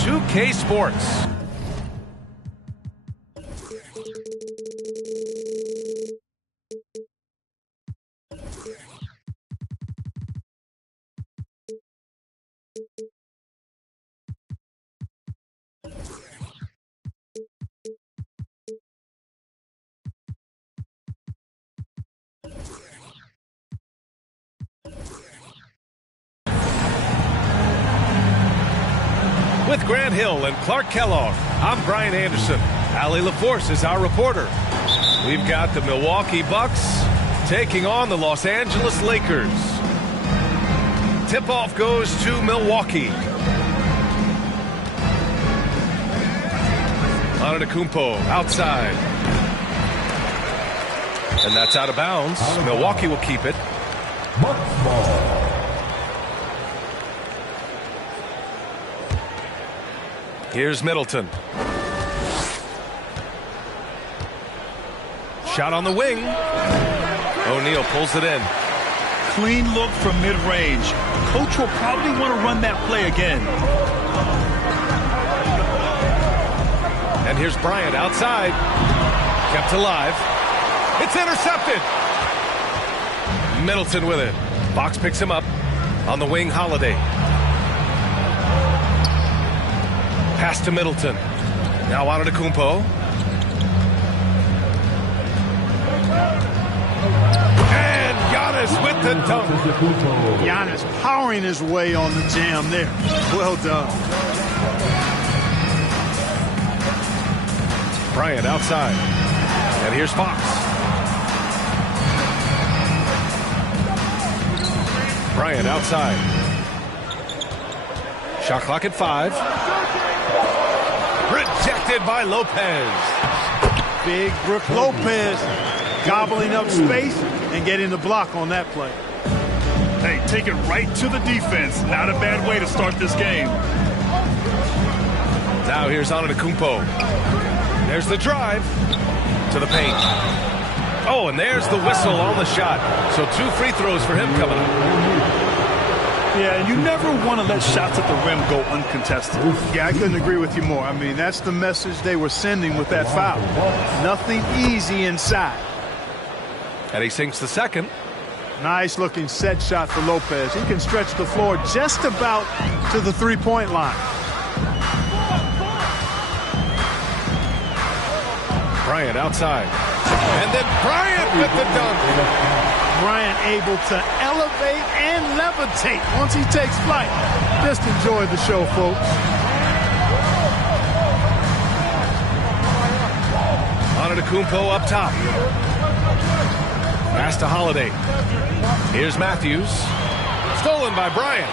2K Sports. With Grant Hill and Clark Kellogg, I'm Brian Anderson. Allie LaForce is our reporter. We've got the Milwaukee Bucks taking on the Los Angeles Lakers. Tip-off goes to Milwaukee. Antetokounmpo outside. And that's out of bounds. Milwaukee will keep it. Bucks ball. Here's Middleton. Shot on the wing. O'Neal pulls it in. Clean look from mid-range. Coach will probably want to run that play again. And here's Bryant outside. Kept alive. It's intercepted. Middleton with it. Fox picks him up. On the wing, Holiday. Pass to Middleton. Now Antetokounmpo. And Giannis with the dunk. Giannis powering his way on the jam there. Well done. Bryant outside. And here's Fox. Bryant outside. Shot clock at 5. Rejected by Lopez. Big Brook Lopez gobbling up space and getting the block on that play. Hey, take it right to the defense. Not a bad way to start this game. Now here's Antetokounmpo. There's the drive to the paint. Oh, and there's the whistle on the shot. So 2 free throws for him coming up. Yeah, you never want to let shots at the rim go uncontested. Yeah, I couldn't agree with you more. I mean, that's the message they were sending with that foul. Nothing easy inside. And he sinks the second. Nice looking set shot for Lopez. He can stretch the floor just about to the three-point line. Bryant outside. And then Bryant with the dunk. Bryant able to elevate and levitate once he takes flight. Just enjoy the show, folks. Antetokounmpo up top. Pass to Holiday. Here's Matthews. Stolen by Bryant.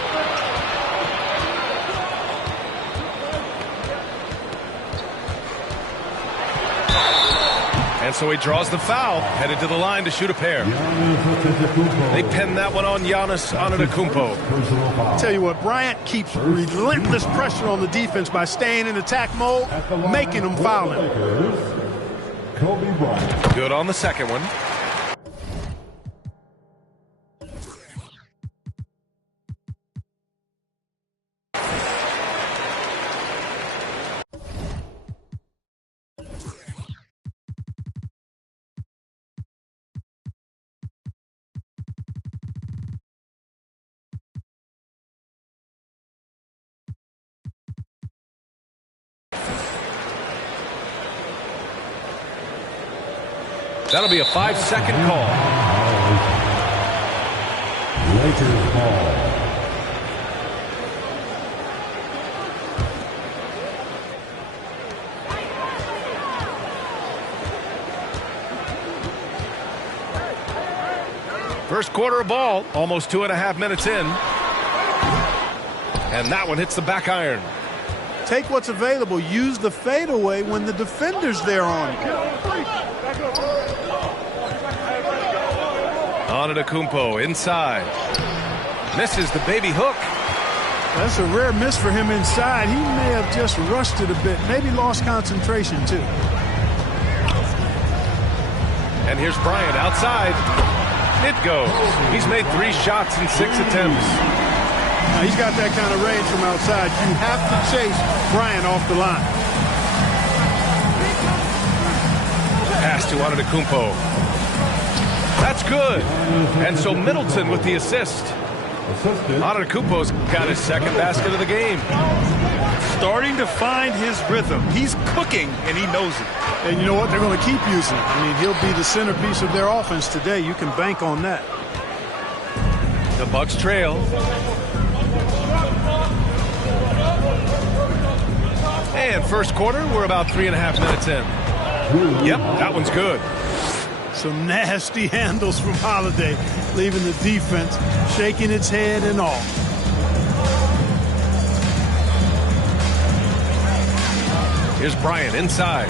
And so he draws the foul, headed to the line to shoot a pair. They pin that one on Giannis Antetokounmpo. Tell you what, Bryant keeps relentless pressure on the defense by staying in attack mode, making them foul him. Good on the second one. That'll be a 5-second call. Lakers ball. First quarter of ball, almost 2.5 minutes in. And that one hits the back iron. Take what's available. Use the fadeaway when the defender's there on you. Antetokounmpo inside. Misses the baby hook. That's a rare miss for him inside. He may have just rushed it a bit. Maybe lost concentration, too. And here's Bryant outside. It goes. He's made 3 shots in 6 attempts. Now, he's got that kind of range from outside. You have to chase Bryant off the line. Pass to Antetokounmpo. That's good. And so Middleton with the assist. Antetokounmpo's got his second basket of the game. Starting to find his rhythm. He's cooking, and he knows it. And you know what? They're going to keep using it. I mean, he'll be the centerpiece of their offense today. You can bank on that. The Bucks trail. And first quarter, we're about 3.5 minutes in. Yep, that one's good. Some nasty handles from Holiday, leaving the defense shaking its head and all. Here's Bryant inside.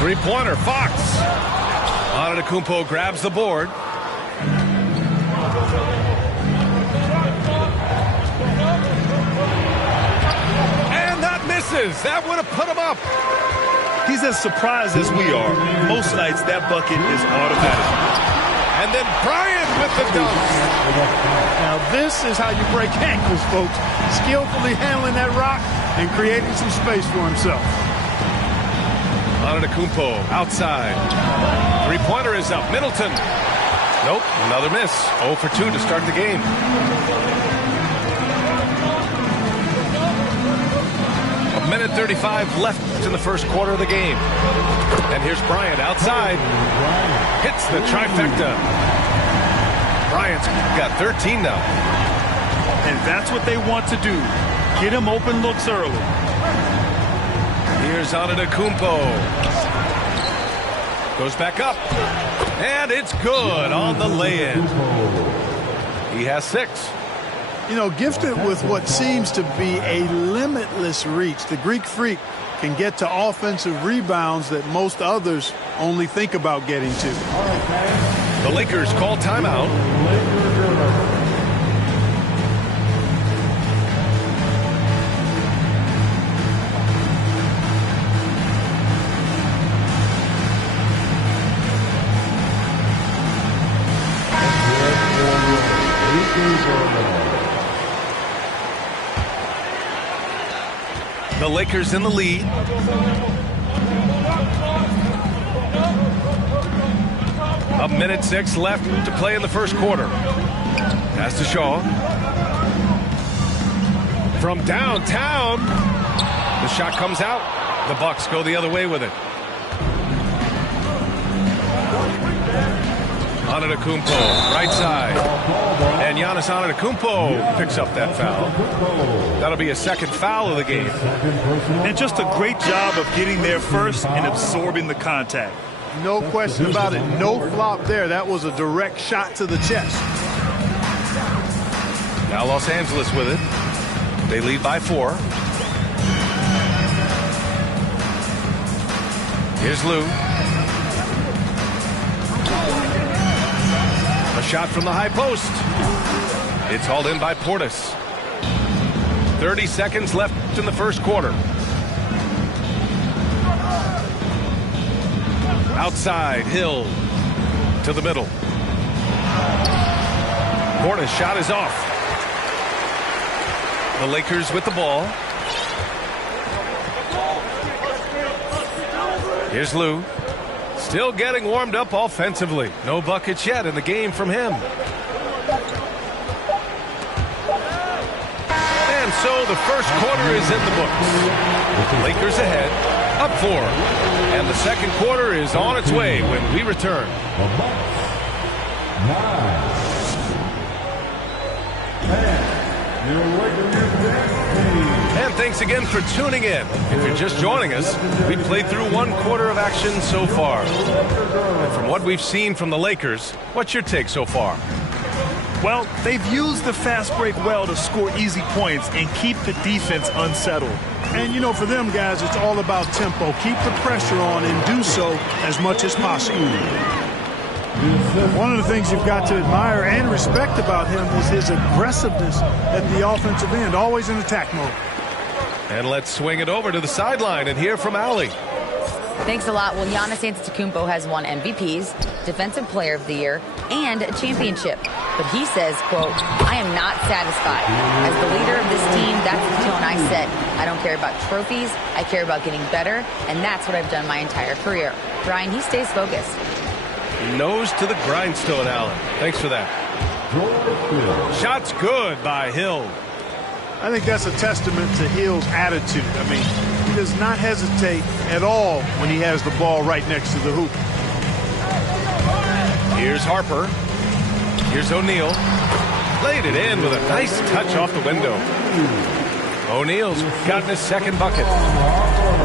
Three-pointer, Fox. Antetokounmpo grabs the board. And that misses. That would have put him up. He's as surprised as we are. Most nights, that bucket is automatic. And then Bryant with the dunk. Now, this is how you break ankles, folks. Skillfully handling that rock and creating some space for himself. Antetokounmpo outside. Three-pointer is up. Middleton. Nope, another miss. 0 for 2 to start the game. A minute 35 left in the first quarter of the game. And here's Bryant outside. Hits the trifecta. Bryant's got 13 now. And that's what they want to do. Get him open looks early. Here's Antetokounmpo. Goes back up. And it's good on the lay-in. He has 6. You know, gifted with what seems to be a limitless reach, the Greek Freak can get to offensive rebounds that most others only think about getting to. The Lakers call timeout. The Lakers in the lead. A minute 6 left to play in the first quarter. Pass to Shaw. From downtown. The shot comes out. The Bucks go the other way with it. Antetokounmpo, right side. And Giannis Antetokounmpo picks up that foul. That'll be a second foul of the game. And just a great job of getting there first and absorbing the contact. No question about it. No flop there. That was a direct shot to the chest. Now Los Angeles with it. They lead by 4. Here's Lou. A shot from the high post. It's hauled in by Portis. 30 seconds left in the first quarter. Outside, Hill to the middle. Portis' shot is off. The Lakers with the ball. Here's Lou. Still getting warmed up offensively. No buckets yet in the game from him. And so the first quarter is in the books. Lakers ahead, up 4. And the second quarter is on its way when we return. And thanks again for tuning in. If you're just joining us, we played through 1 quarter of action so far. And from what we've seen from the Lakers, what's your take so far? Well, they've used the fast break well to score easy points and keep the defense unsettled. And, you know, for them guys, it's all about tempo. Keep the pressure on and do so as much as possible. One of the things you've got to admire and respect about him is his aggressiveness at the offensive end, always in attack mode. And let's swing it over to the sideline and hear from Allie. Thanks a lot. Well, Giannis Antetokounmpo has won MVPs, Defensive Player of the Year, and a championship. but he says, quote, "I am not satisfied. As the leader of this team, that's the tone I set. I don't care about trophies. I care about getting better, and that's what I've done my entire career." Brian, he stays focused. Nose to the grindstone, Allen. Thanks for that. Shot's good by Hill. I think that's a testament to Hill's attitude. I mean, he does not hesitate at all when he has the ball right next to the hoop. Here's Harper. Here's O'Neal. Played it in with a nice touch off the window. O'Neal's gotten his second bucket.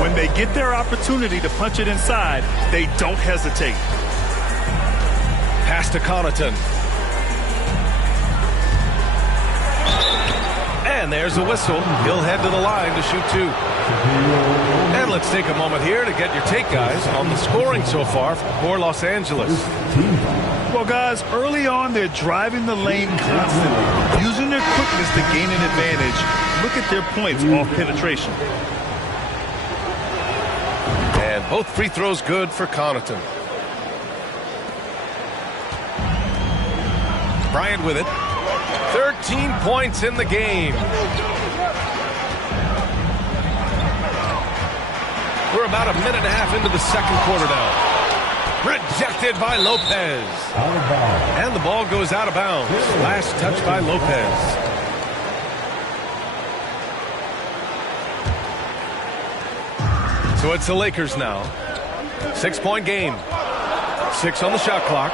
When they get their opportunity to punch it inside, they don't hesitate. Pass to Connaughton. And there's a whistle. He'll head to the line to shoot two. And let's take a moment here to get your take, guys, on the scoring so far for Los Angeles. Well, guys, early on, they're driving the lane constantly, using their quickness to gain an advantage. Look at their points off penetration. And both free throws good for Connaughton. Bryant with it. 13 points in the game. We're about a minute and a half into the second quarter now. Rejected by Lopez. Out of bounds. And the ball goes out of bounds. Last touch by Lopez. So it's the Lakers now. 6-point game. 6 on the shot clock.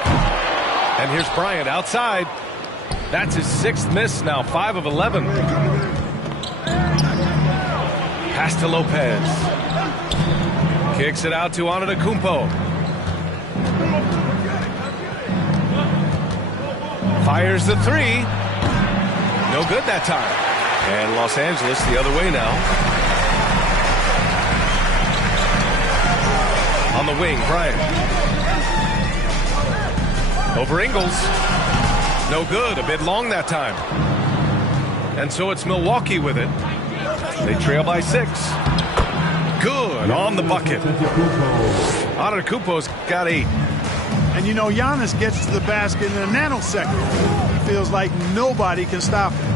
And here's Bryant outside. That's his 6th miss now, 5 of 11. Pass to Lopez. Kicks it out to Antetokounmpo. Fires the three. No good that time. And Los Angeles the other way now. On the wing, Bryant. Over Ingles. No good. A bit long that time. And so it's Milwaukee with it. They trail by 6. Good on the bucket. Antetokounmpo's got 8. And, you know, Giannis gets to the basket in a nanosecond. He feels like nobody can stop him.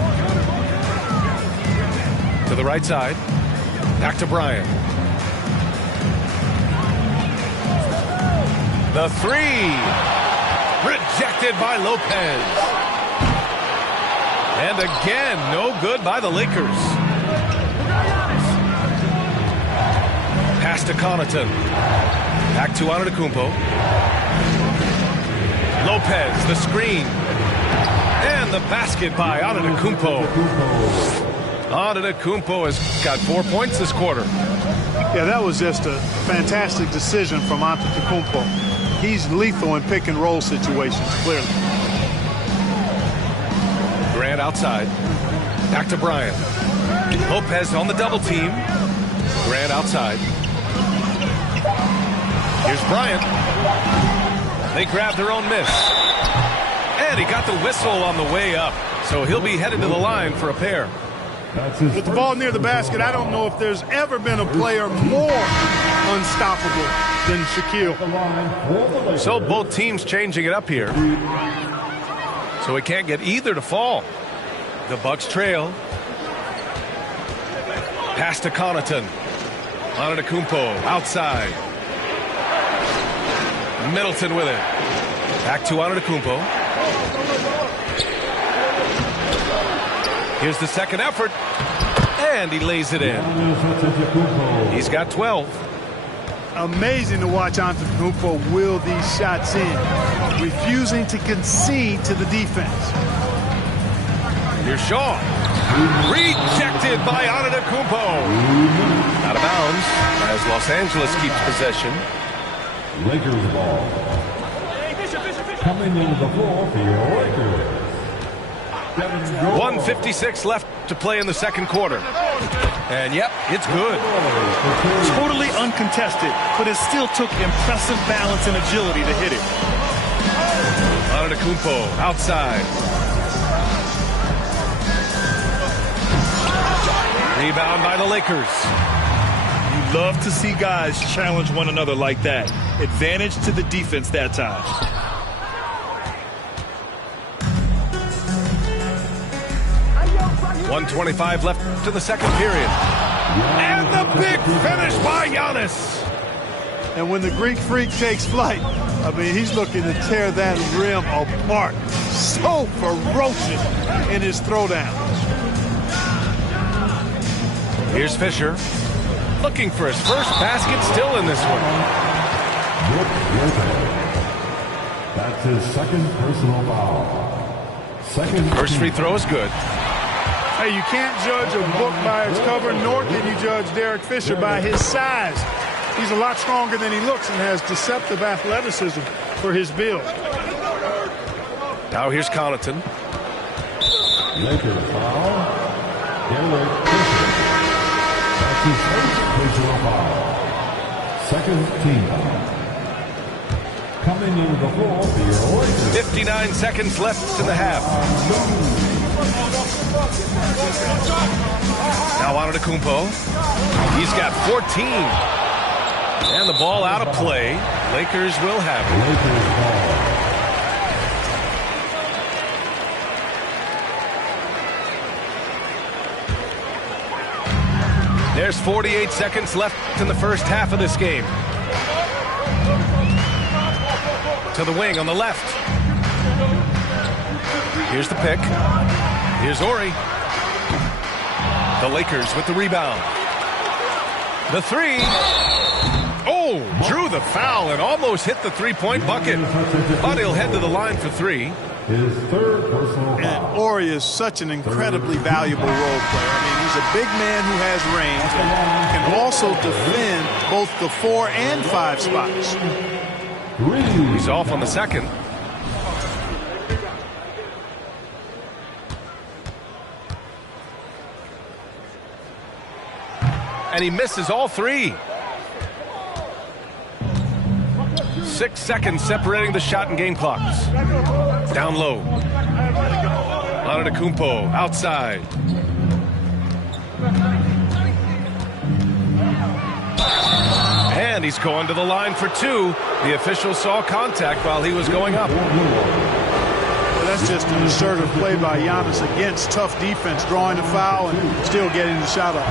To the right side. Back to Bryant. The three. Rejected by Lopez. And again, no good by the Lakers. Pass to Connaughton. Back to Antetokounmpo. Lopez, the screen. And the basket by Antetokounmpo. Antetokounmpo has got 4 points this quarter. Yeah, that was just a fantastic decision from Antetokounmpo. He's lethal in pick and roll situations, clearly. Grant outside. Back to Bryant. Lopez on the double team. Grant outside. Here's Bryant. They grab their own miss. And he got the whistle on the way up. So he'll be headed to the line for a pair. With the ball near the basket, I don't know if there's ever been a player more unstoppable than Shaquille. So both teams changing it up here. So we can't get either to fall. The Bucks trail. Pass to Connaughton. Antetokounmpo outside. Middleton with it. Back to Antetokounmpo. Here's the second effort. And he lays it in. He's got 12. Amazing to watch Antetokounmpo will these shots in, refusing to concede to the defense. Here's Shaw. Rejected by Antetokounmpo. Out of bounds as Los Angeles keeps possession. Lakers ball. Coming into the floor for your Lakers. 1:56 left to play in the second quarter. And yep, it's good. Totally uncontested, but it still took impressive balance and agility to hit it. Antetokounmpo outside. Rebound by the Lakers. You love to see guys challenge one another like that. Advantage to the defense that time. 1:25 left to the second period. And the big finish by Giannis. And when the Greek Freak takes flight, I mean, he's looking to tear that rim apart. So ferocious in his throwdown. Here's Fisher, looking for his first basket still in this one. That's his second personal foul. First free throw is good. Hey, you can't judge a book by its cover, nor can you judge Derek Fisher by his size. He's a lot stronger than he looks and has deceptive athleticism for his build. Now here's Connaughton. Lakers foul. Derek Fisher. That's his first personal foul. Second team foul. Coming into the floor for your Lakers. 59 seconds left in the half. Now Antetokounmpo. He's got 14. And the ball out of play. Lakers will have it. Lakers ball. There's 48 seconds left in the first half of this game. To the wing on the left. Here's the pick. Here's Ori. The Lakers with the rebound. The three. Oh, drew the foul and almost hit the three-point bucket. But he'll head to the line for three. His third personal foul. And Ori is such an incredibly valuable role player. I mean, he's a big man who has range and can also defend both the 4 and 5 spots. He's off on the second. And he misses all three. 6 seconds separating the shot and game clocks. Down low. Antetokounmpo outside. And he's going to the line for two. The official saw contact while he was going up. Well, that's just an assertive play by Giannis against tough defense, drawing the foul and still getting the shot off.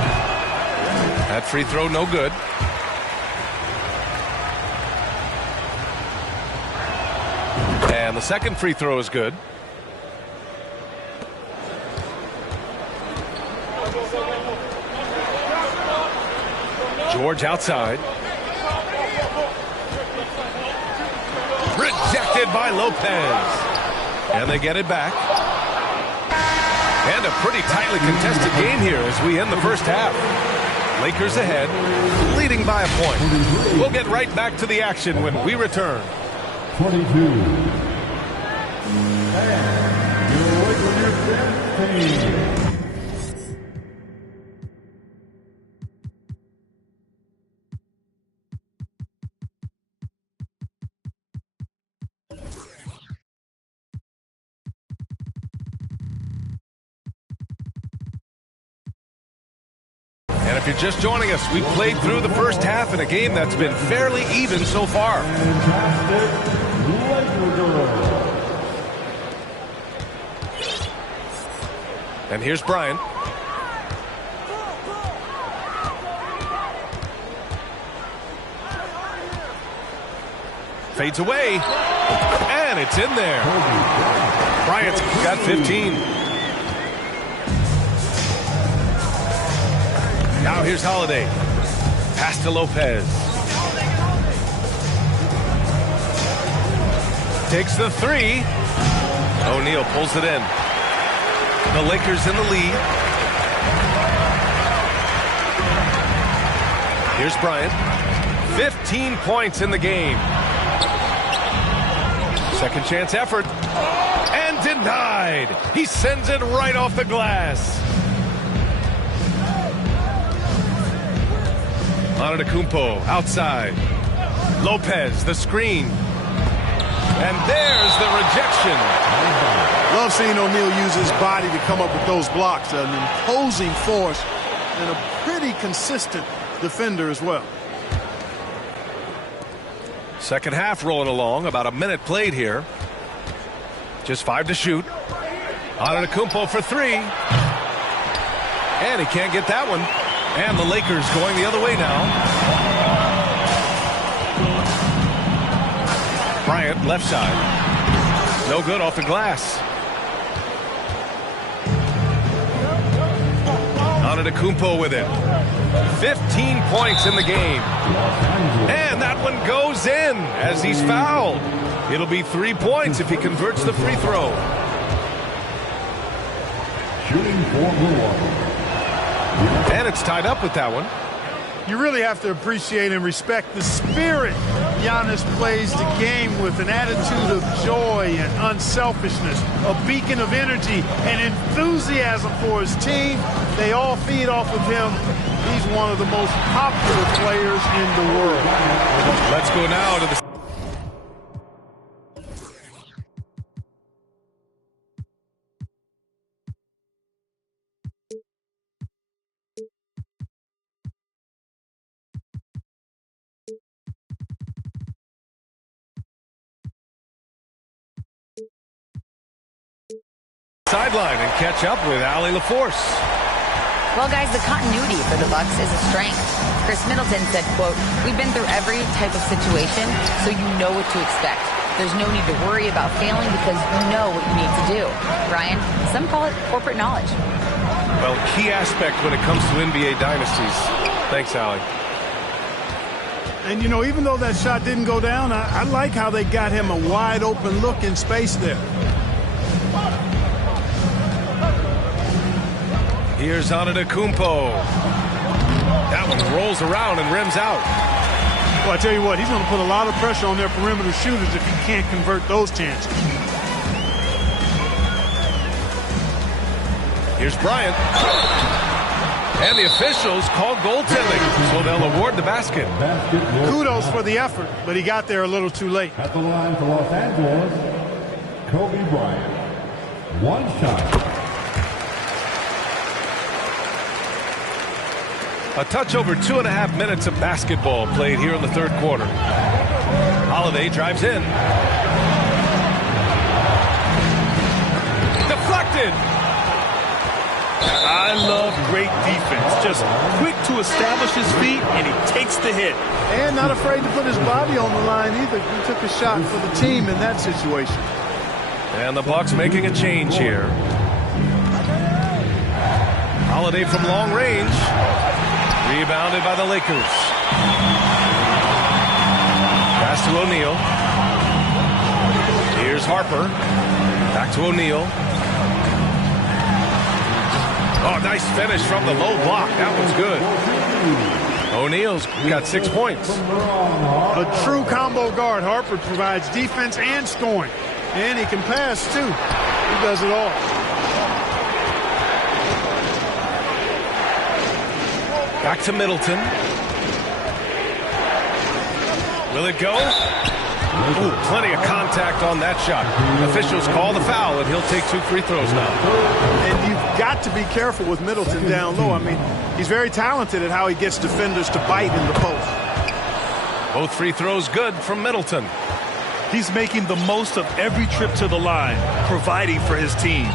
That free throw no good. And the second free throw is good. George outside. Rejected by Lopez. And they get it back. And a pretty tightly contested game here as we end the first half. Lakers ahead, leading by a point. We'll get right back to the action when we return. 22. And your Lakers team. And if you're just joining us, we've played through the first half in a game that's been fairly even so far. And here's Bryant. Fades away. And it's in there. Bryant's got 15. Now here's Holiday. Pass to Lopez. Takes the three. O'Neal pulls it in. The Lakers in the lead. Here's Bryant. 15 points in the game. Second chance effort. And denied. He sends it right off the glass. Antetokounmpo outside. Lopez, the screen. And there's the rejection. Love seeing O'Neal use his body to come up with those blocks. An imposing force and a pretty consistent defender as well. Second half rolling along. About a minute played here. Just 5 to shoot. Antetokounmpo for three. And he can't get that one. And the Lakers going the other way now. Bryant, left side. No good off the glass. Antetokounmpo with it. 15 points in the game. And that one goes in as he's fouled. It'll be 3 points if he converts the free throw. Shooting for Milwaukee. And it's tied up with that one. You really have to appreciate and respect the spirit Giannis plays the game with, an attitude of joy and unselfishness, a beacon of energy and enthusiasm for his team. They all feed off of him. He's one of the most popular players in the world. Let's go now to the sideline and catch up with Allie LaForce. Well, guys, the continuity for the Bucks is a strength. Chris Middleton said, quote, "We've been through every type of situation, so you know what to expect. There's no need to worry about failing because you know what you need to do." Brian, some call it corporate knowledge. Well, key aspect when it comes to NBA dynasties. Thanks, Allie. And, you know, even though that shot didn't go down, I like how they got him a wide open look in space there. Here's Antetokounmpo. That one rolls around and rims out. Well, I tell you what, he's going to put a lot of pressure on their perimeter shooters if he can't convert those chances. Here's Bryant. And the officials call goaltending, so they'll award the basket. Kudos for the effort, but he got there a little too late. At the line for Los Angeles, Kobe Bryant. One shot. A touch over 2.5 minutes of basketball played here in the third quarter. Holiday drives in. Deflected. I love great defense. Just quick to establish his feet, and he takes the hit. And not afraid to put his body on the line either. He took a shot for the team in that situation. And the Bucks making a change here. Holiday from long range. Rebounded by the Lakers. Pass to O'Neal. Here's Harper. Back to O'Neal. Oh, nice finish from the low block. That one's good. O'Neal's got 6 points. A true combo guard. Harper provides defense and scoring. And he can pass, too. He does it all. Back to Middleton. Will it go? Ooh, plenty of contact on that shot. Officials call the foul, and he'll take 2 free throws now. And you've got to be careful with Middleton down low. I mean, he's very talented at how he gets defenders to bite in the post. Both free throws good from Middleton. He's making the most of every trip to the line, providing for his team.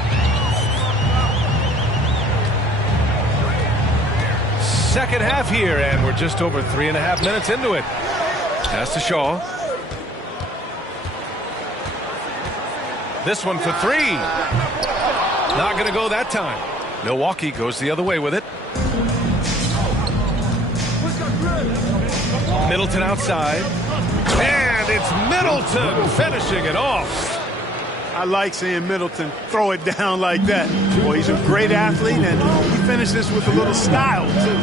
Second half here, and we're just over 3.5 minutes into it. Pass to Shaw. This one for 3. Not going to go that time. Milwaukee goes the other way with it. Middleton outside. And it's Middleton finishing it off. I like seeing Middleton throw it down like that. Boy, he's a great athlete, and he finishes with a little style, too.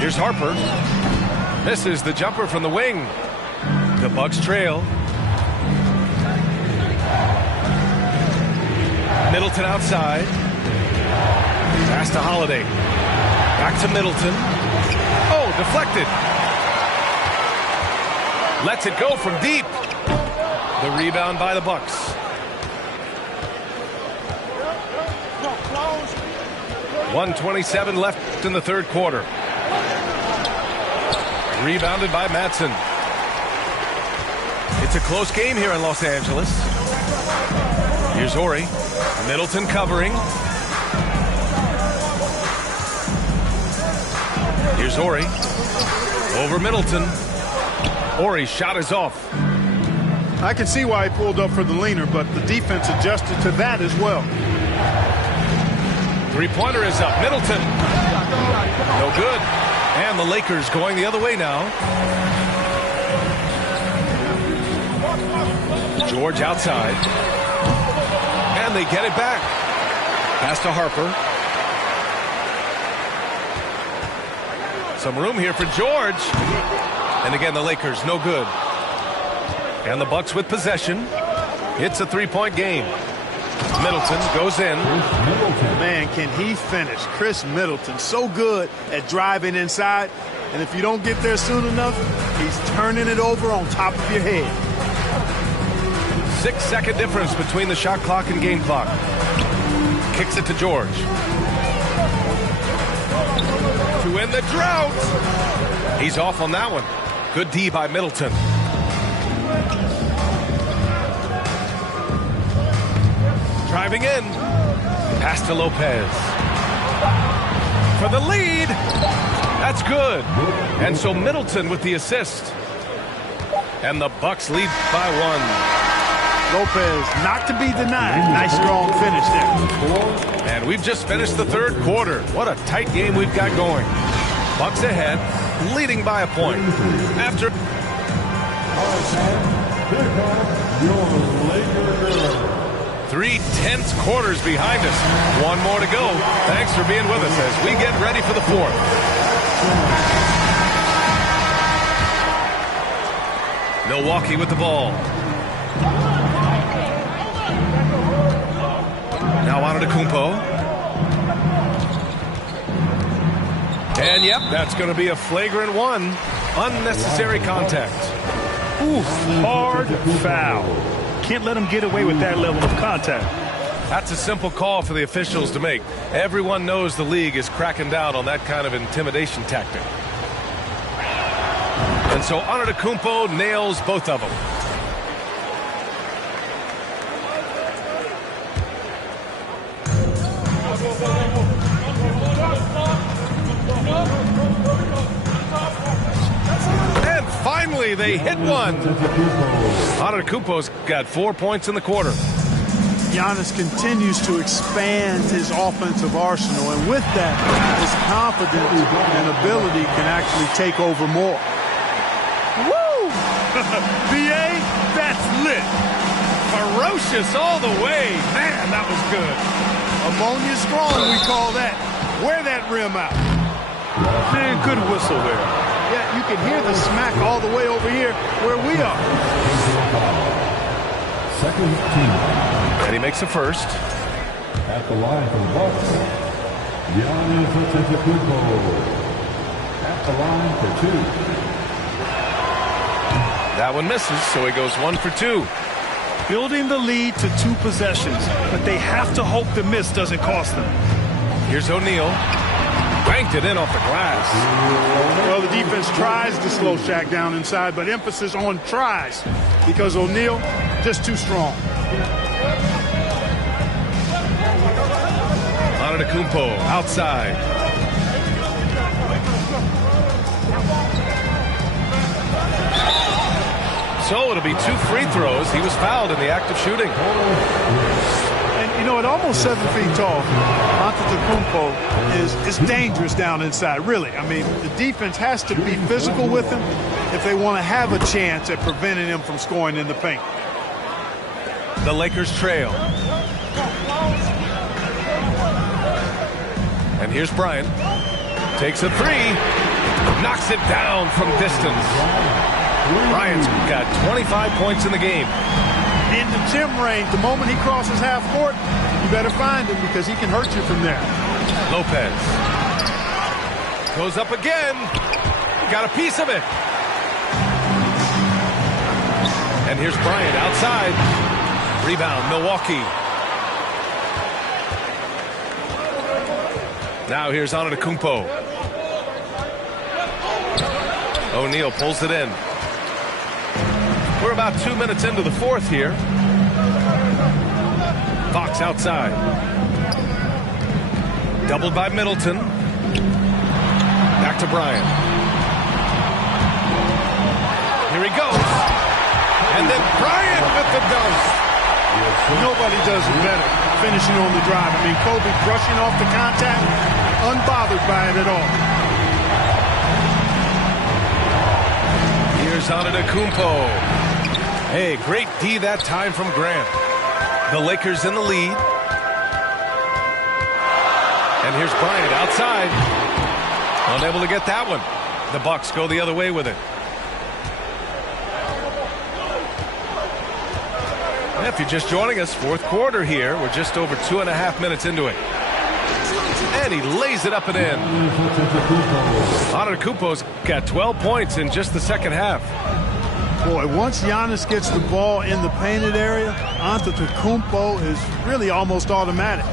Here's Harper. Misses the jumper from the wing. The Bucks trail. Middleton outside. Pass to Holiday. Back to Middleton. Oh, deflected. Lets it go from deep. The rebound by the Bucks. .127 left in the third quarter. Rebounded by Madsen. It's a close game here in Los Angeles. Here's Horry. Middleton covering. Here's Ori. Over Middleton. Ori's shot is off. I can see why he pulled up for the leaner, but the defense adjusted to that as well. Three-pointer is up. Middleton. No good. And the Lakers going the other way now. George outside. And they get it back. Pass to Harper. Some room here for George. And again, the Lakers, no good. And the Bucks with possession. It's a three-point game. Middleton goes in. Man, can he finish? Chris Middleton, so good at driving inside. And if you don't get there soon enough, he's turning it over on top of your head. 6-second difference between the shot clock and game clock. Kicks it to George. To end the drought. He's off on that one. Good D by Middleton. Driving in. Pass to Lopez. For the lead. That's good. And so Middleton with the assist. And the Bucks lead by one. Lopez not to be denied. Nice strong finish there. And we've just finished the third quarter. What a tight game we've got going. Bucks ahead, leading by a point. After 3 tense quarters behind us. One more to go. Thanks for being with us as we get ready for the fourth. Milwaukee with the ball. Now Antetokounmpo. And yep, that's going to be a flagrant one. Unnecessary contact. Ooh, hard foul. Can't let him get away with that level of contact. That's a simple call for the officials to make. Everyone knows the league is cracking down on that kind of intimidation tactic. And so Antetokounmpo nails both of them. And finally, they hit one. Antetokounmpo's got 4 points in the quarter. Giannis continues to expand his offensive arsenal, and with that, his confidence and ability can actually take over more. Woo! BA, that's lit. Ferocious all the way. Man, that was good. Ammonia strong, we call that. Wear that rim out. Man, good whistle there. Yeah, you can hear the smack all the way over here where we are. Second team. And he makes a first. At the line for the Bucks, Giannis Antetokounmpo. At the line for two. That one misses, so he goes 1 for 2. Building the lead to 2 possessions, but they have to hope the miss doesn't cost them. Here's O'Neal. Banked it in off the glass. Well, the defense tries to slow Shaq down inside, but emphasis on tries because O'Neal just too strong. Antetokounmpo outside. So it'll be 2 free throws. He was fouled in the act of shooting. And, you know, at almost 7 feet tall, Antetokounmpo is dangerous down inside, really. I mean, the defense has to be physical with him if they want to have a chance at preventing him from scoring in the paint. The Lakers trail. And here's Bryant. Takes a 3. Knocks it down from distance. Bryant's got 25 points in the game. In the gym range, the moment he crosses half court, you better find him because he can hurt you from there. Lopez. Goes up again. Got a piece of it. And here's Bryant outside. Rebound, Milwaukee. Now here's Antetokounmpo. O'Neal pulls it in. We're about 2 minutes into the fourth here. Fox outside. Doubled by Middleton. Back to Bryant. Here he goes. And then Bryant with the dunk. Nobody does it better, finishing on the drive. I mean, Kobe brushing off the contact, unbothered by it at all. Here's Antetokounmpo. Hey, great D that time from Grant. The Lakers in the lead. And here's Bryant outside. Unable to get that one. The Bucks go the other way with it. If you're just joining us, fourth quarter here. We're just over 2.5 minutes into it. And he lays it up and in. Antetokounmpo's got 12 points in just the second half. Boy, once Giannis gets the ball in the painted area, Antetokounmpo is really almost automatic.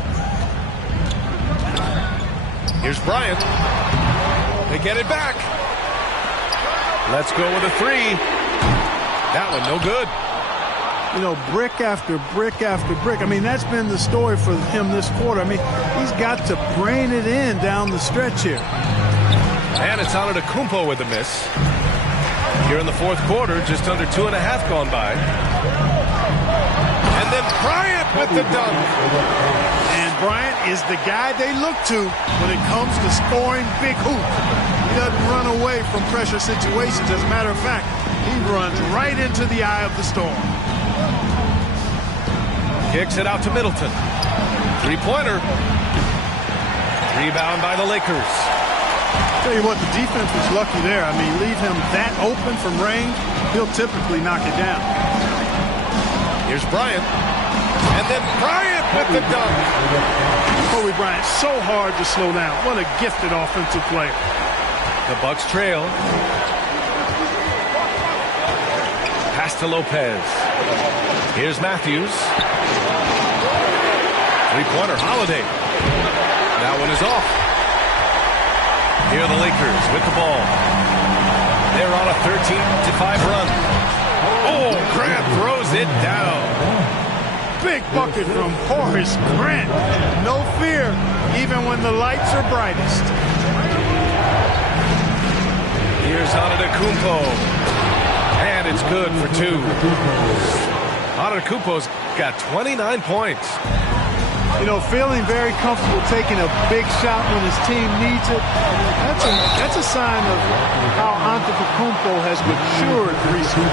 Here's Bryant. They get it back. Let's go with a three. That one no good. You know, brick after brick after brick. I mean, that's been the story for him this quarter. I mean, he's got to brain it in down the stretch here. And it's Antetokounmpo with the miss. Here in the fourth quarter, just under 2.5 gone by. And then Bryant with the dunk. And Bryant is the guy they look to when it comes to scoring big hoops. He doesn't run away from pressure situations. As a matter of fact, he runs right into the eye of the storm. Kicks it out to Middleton. Three-pointer. Rebound by the Lakers. Tell you what, the defense was lucky there. I mean, leave him that open from range, he'll typically knock it down. Here's Bryant. And then Bryant with the dunk. Kobe Bryant, so hard to slow down. What a gifted offensive player. The Bucks trail. Pass to Lopez. Here's Matthews. Three-pointer, Holiday. That one is off. Here are the Lakers with the ball. They're on a 13-5 run. Oh, Grant throws it down. Big bucket from Horace Grant. No fear, even when the lights are brightest. Here's Antetokounmpo. And it's good for two. Antetokounmpo's got 29 points. You know, feeling very comfortable taking a big shot when his team needs it. That's a sign of how Antetokounmpo has matured recently.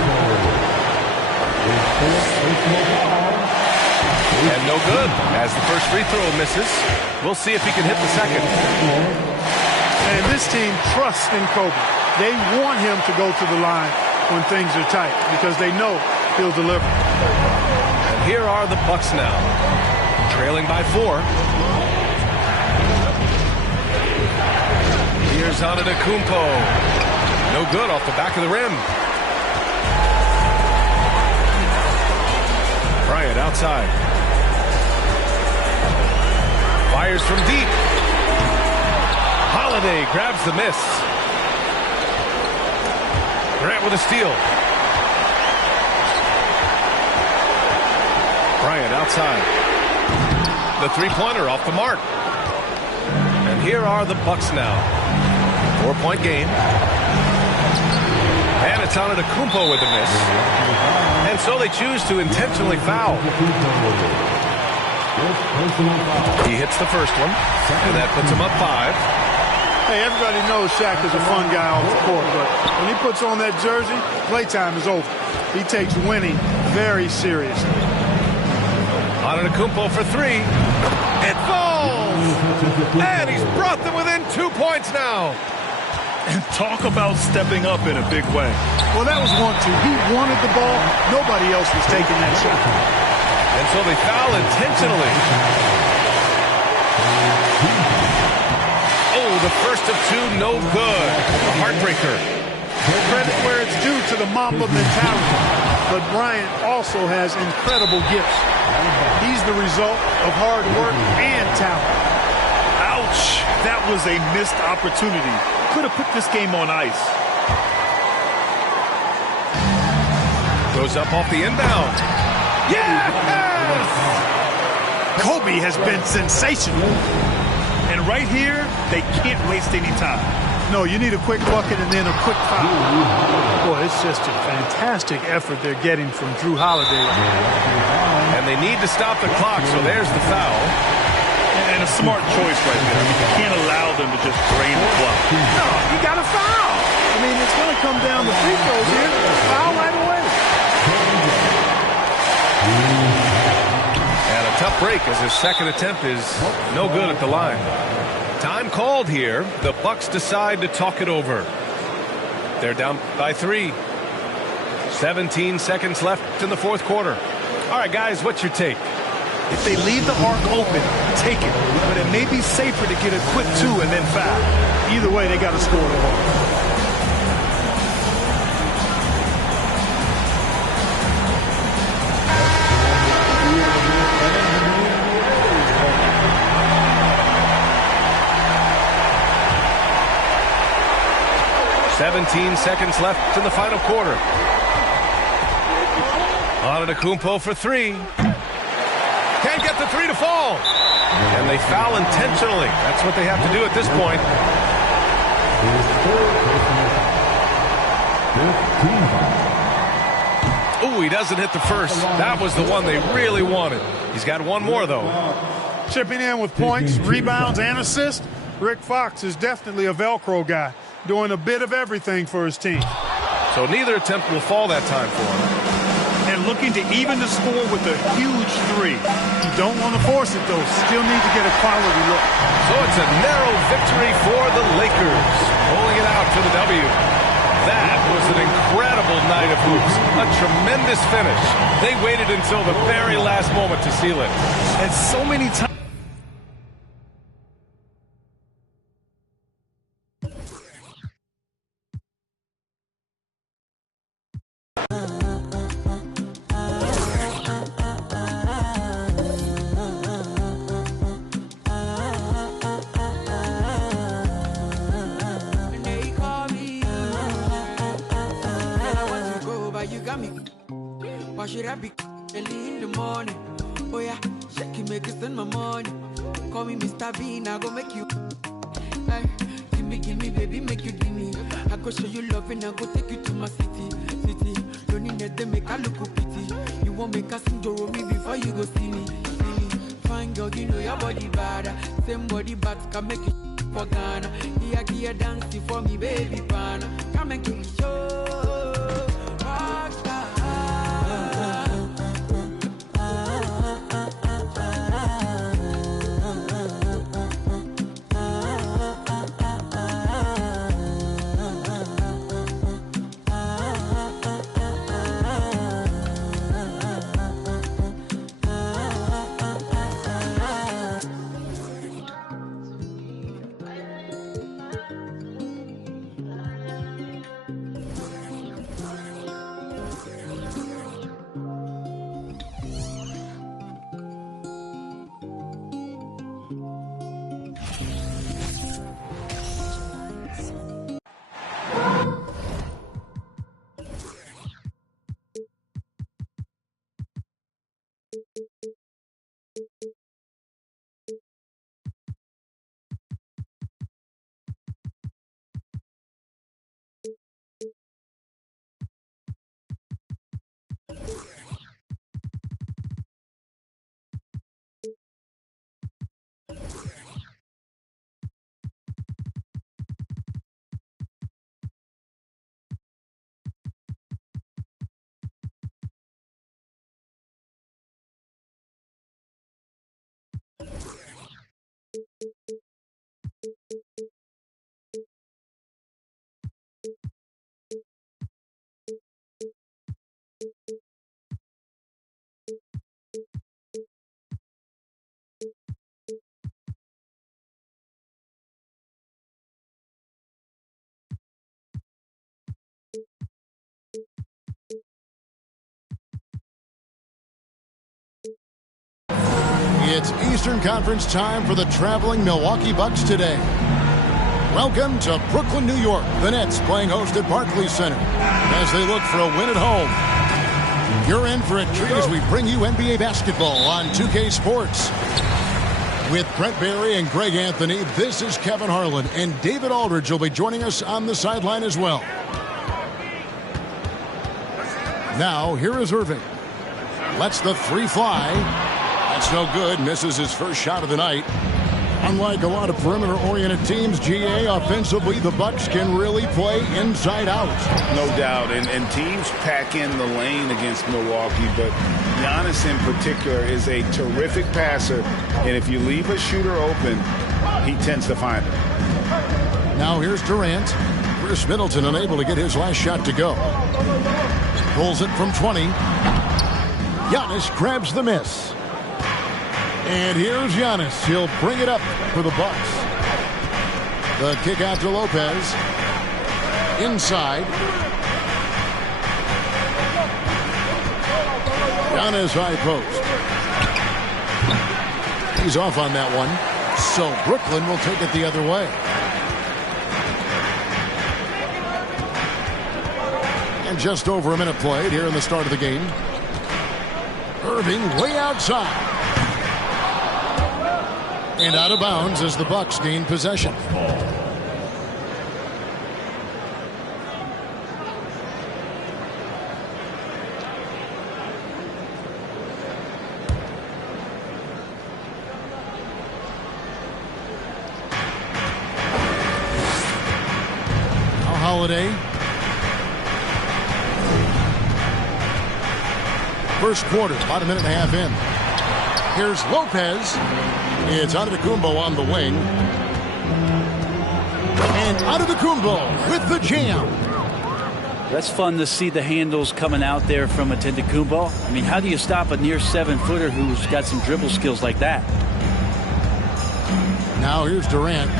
And no good, as the first free throw misses. We'll see if he can hit the second. And this team trusts in Kobe. They want him to go to the line when things are tight because they know he'll deliver. And here are the Bucks now, trailing by 4. Here's Antetokounmpo. No good off the back of the rim. Bryant outside. Fires from deep. Holiday grabs the miss. Grant with a steal. Bryant outside. The three-pointer off the mark. And here are the Bucks now. 4-point game. And it's Antetokounmpo with the miss. And so they choose to intentionally foul. He hits the first one, and that puts him up 5. Hey, everybody knows Shaq is a fun guy off the court, but when he puts on that jersey, playtime is over. He takes winning very seriously. Antetokounmpo for 3. It falls! And he's brought them within 2 points now. And talk about stepping up in a big way. Well, that was 1-2. He wanted the ball. Nobody else was taking that shot. And so they foul intentionally. Oh, the first of 2, no good. The heartbreaker. Credit where it's due to the Mamba mentality. But Bryant also has incredible gifts. He's the result of hard work and talent. Ouch! That was a missed opportunity. Could have put this game on ice. Goes up off the inbound. Yes! Kobe has been sensational. And right here, they can't waste any time. No, you need a quick bucket and then a quick foul. Boy, it's just a fantastic effort they're getting from Jrue Holiday. And they need to stop the clock, so there's the foul. And a smart choice right there. I mean, you can't allow them to just drain the clock. No, you got to foul. I mean, it's going to come down to free throws here. Foul right away. And a tough break as his second attempt is no good at the line. Time called here. The Bucks decide to talk it over. They're down by 3. 17 seconds left in the fourth quarter. All right, guys, what's your take? If they leave the arc open, take it. But it may be safer to get a quick 2 and then foul. Either way, they got to score the ball. $17 seconds left in the final quarter. Antetokounmpo for 3. Can't get the 3 to fall. And they foul intentionally. That's what they have to do at this point. Ooh, he doesn't hit the first. That was the one they really wanted. He's got one more, though. Chipping in with points, rebounds, and assists, Rick Fox is definitely a Velcro guy, doing a bit of everything for his team. So neither attempt will fall that time for him. And looking to even the score with a huge 3. You don't want to force it, though. Still need to get a quality look. So it's a narrow victory for the Lakers, pulling it out for the W. That was an incredible night of hoops. A tremendous finish. They waited until the very last moment to seal it. And so many times. Why should I be early in the morning? Oh yeah, shake it, make it spend my money. Call me Mr. Bean, I go make you. Hey, give me, baby, make you give me. I go show you love and I go take you to my city. Don't need that, make I look pity. You won't make us sing me before you go see me. Fine girl, you know your body bad. Same body but can make you for Ghana. Here, dancing for me, baby, pana. Come and give me show. It's Eastern Conference time for the traveling Milwaukee Bucks today. Welcome to Brooklyn, New York. The Nets playing host at Barclays Center as they look for a win at home. You're in for a treat as we bring you NBA basketball on 2K Sports. With Brent Barry and Greg Anthony, this is Kevin Harlan, and David Aldridge will be joining us on the sideline as well. Now, here is Irving. Lets the three fly. That's no good. Misses his first shot of the night. Unlike a lot of perimeter-oriented teams, GA, offensively, the Bucks can really play inside out. No doubt, and teams pack in the lane against Milwaukee, but Giannis in particular is a terrific passer, and if you leave a shooter open, he tends to find it. Now here's Durant. Chris Middleton unable to get his last shot to go. Pulls it from 20. Giannis grabs the miss. And here's Giannis. He'll bring it up for the Bucks. The kick out to Lopez. Inside. Giannis high post. He's off on that one. So Brooklyn will take it the other way. And just over a minute played here in the start of the game. Irving way outside. And out of bounds as the Bucks gain possession. Now Holiday. First quarter, about a minute and a half in. Here's Lopez. It's Antetokounmpo on the wing. And Antetokounmpo with the jam. That's fun to see the handles coming out there from Antetokounmpo. I mean, how do you stop a near 7-footer who's got some dribble skills like that? Now here's Durant.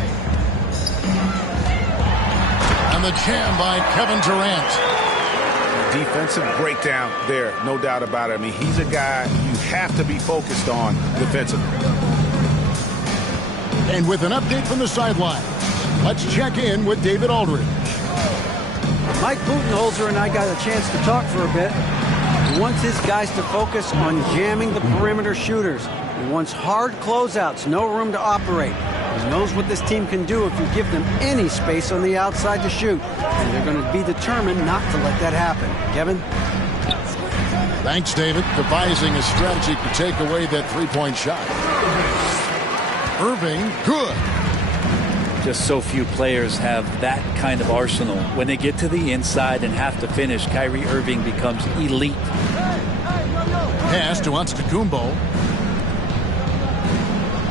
And the jam by Kevin Durant. Defensive breakdown there, no doubt about it. I mean, he's a guy you have to be focused on defensively. And with an update from the sideline, let's check in with David Aldridge. Mike Budenholzer and I got a chance to talk for a bit. He wants his guys to focus on jamming the perimeter shooters. He wants hard closeouts, no room to operate. He knows what this team can do if you give them any space on the outside to shoot. And they're going to be determined not to let that happen. Kevin? Thanks, David. Devising a strategy to take away that three-point shot. Irving, good. Just so few players have that kind of arsenal. When they get to the inside and have to finish, Kyrie Irving becomes elite. Pass to Antetokounmpo.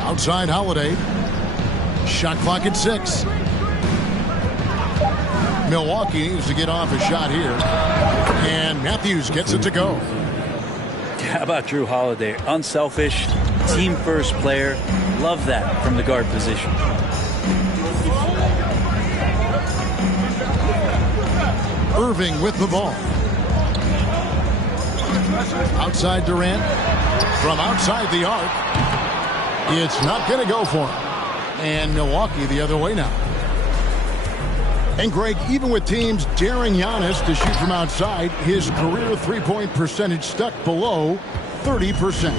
Outside Holiday. Shot clock at 6. Milwaukee needs to get off a shot here. And Matthews gets it to go. How about Drew Holiday? Unselfish, team-first player. Love that from the guard position. Irving with the ball. Outside Durant. From outside the arc. It's not going to go for him. And Milwaukee the other way now. And Greg, even with teams daring Giannis to shoot from outside, his career three-point percentage stuck below 30%.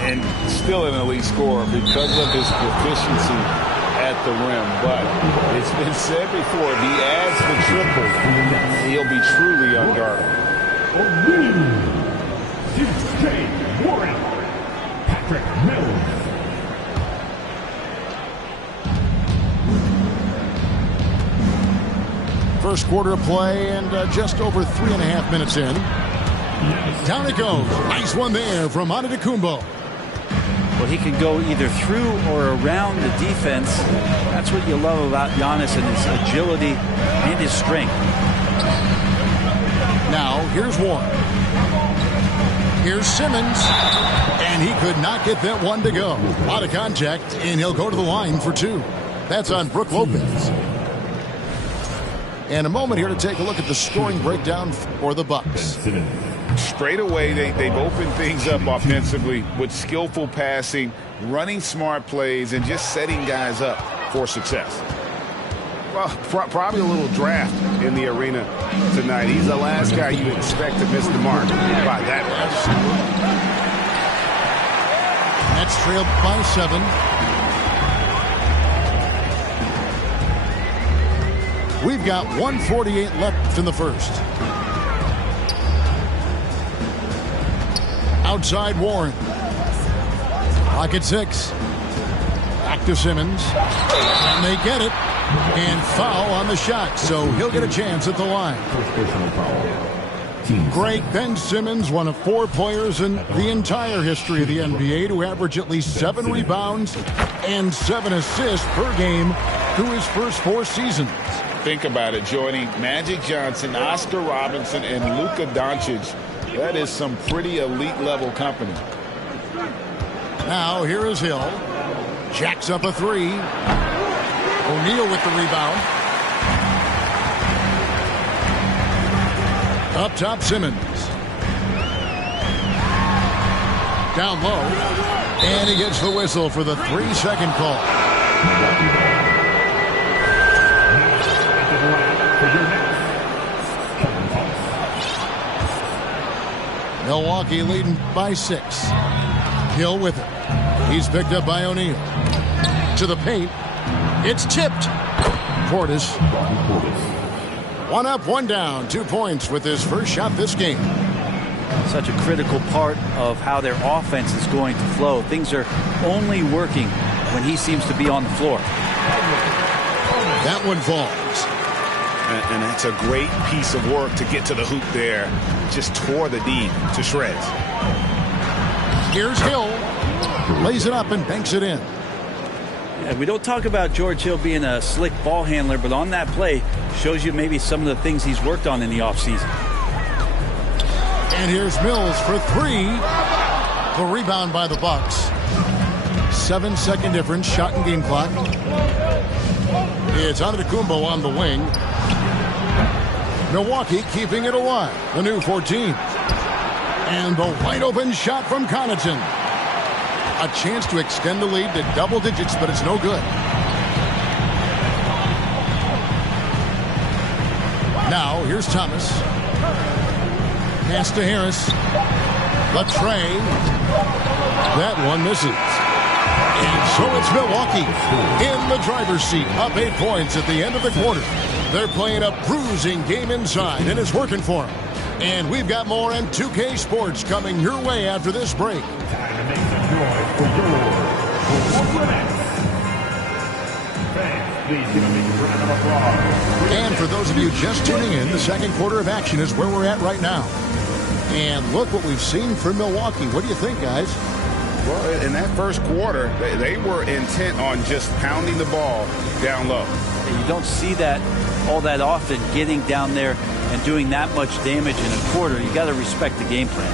And still an elite scorer because of his proficiency at the rim. But it's been said before, if he adds the triple, he'll be truly unguardable. 6K Warren, Patrick Mills. First quarter of play and just over 3.5 minutes in. Down it goes. Nice one there from Antetokounmpo. Well, he can go either through or around the defense. That's what you love about Giannis and his agility and his strength. Now, here's Warren. Here's Simmons. And he could not get that one to go. Out of contact, and he'll go to the line for 2. That's on Brook Lopez. And a moment here to take a look at the scoring breakdown for the Bucks. Straight away, they've opened things up offensively with skillful passing, running smart plays, and just setting guys up for success. Well, probably a little draft in the arena tonight. He's the last guy you expect to miss the mark by that much. Nets trailed by 7. We've got 1:48 left in the first. Outside Warren. Clock at 6. Back to Simmons. And they get it. And foul on the shot, so he'll get a chance at the line. Greg, Ben Simmons, one of 4 players in the entire history of the NBA to average at least 7 rebounds and 7 assists per game through his first 4 seasons. Think about it, joining Magic Johnson, Oscar Robertson, and Luka Doncic. That is some pretty elite level company. Now here is Hill. Jacks up a 3. O'Neal with the rebound. Up top, Simmons. Down low. And he gets the whistle for the 3-second call. Milwaukee leading by 6. Hill with it. He's picked up by O'Neal. To the paint. It's tipped. Portis. 1 up, 1 down. 2 points with his first shot this game. Such a critical part of how their offense is going to flow. Things are only working when he seems to be on the floor. That one falls. And that's a great piece of work to get to the hoop there. Just tore the D to shreds. Here's Hill. Lays it up and banks it in. Yeah, we don't talk about George Hill being a slick ball handler, but on that play shows you maybe some of the things he's worked on in the offseason. And here's Mills for 3. The rebound by the Bucks. 7-second difference, shot and game clock. It's Antetokounmpo on the wing. Milwaukee keeping it alive. The new 14. And the wide open shot from Connaughton. A chance to extend the lead to double digits, but it's no good. Now, here's Thomas. Pass to Harris. Latrey. That one misses. And so it's Milwaukee in the driver's seat, up 8 points at the end of the quarter. They're playing a bruising game inside, and it's working for them. And we've got more M2K Sports coming your way after this break. And for those of you just tuning in, the second quarter of action is where we're at right now. And look what we've seen from Milwaukee. What do you think, guys? Well, in that first quarter, they were intent on just pounding the ball down low. You don't see that all that often, getting down there and doing that much damage in a quarter. You got to respect the game plan.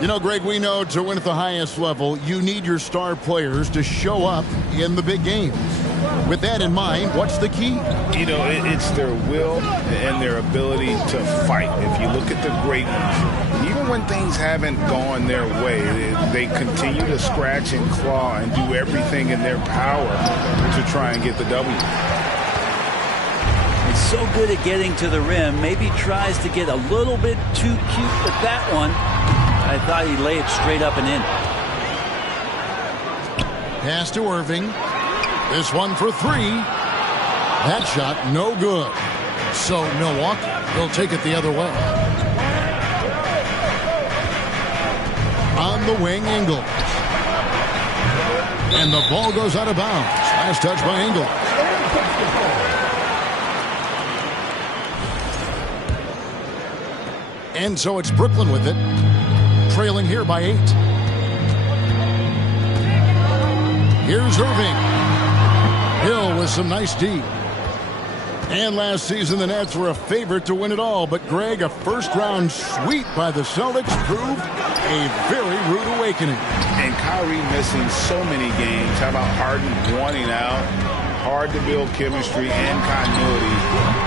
You know, Greg, we know to win at the highest level, you need your star players to show up in the big games. With that in mind, what's the key? You know, it's their will and their ability to fight. If you look at the great ones, even when things haven't gone their way, they continue to scratch and claw and do everything in their power to try and get the W. He's so good at getting to the rim. Maybe tries to get a little bit too cute with that one. I thought he'd lay it straight up and in. Pass to Irving. This one for 3. That shot no good. So Milwaukee will take it the other way. On the wing, Ingles. And the ball goes out of bounds. Last touch by Ingles. And so it's Brooklyn with it. Trailing here by 8. Here's Irving. Hill with some nice D. And last season, the Nets were a favorite to win it all. But, Greg, a first-round sweep by the Celtics proved a very rude awakening. And Kyrie missing so many games. How about Harden wanting out? Hard to build chemistry and continuity.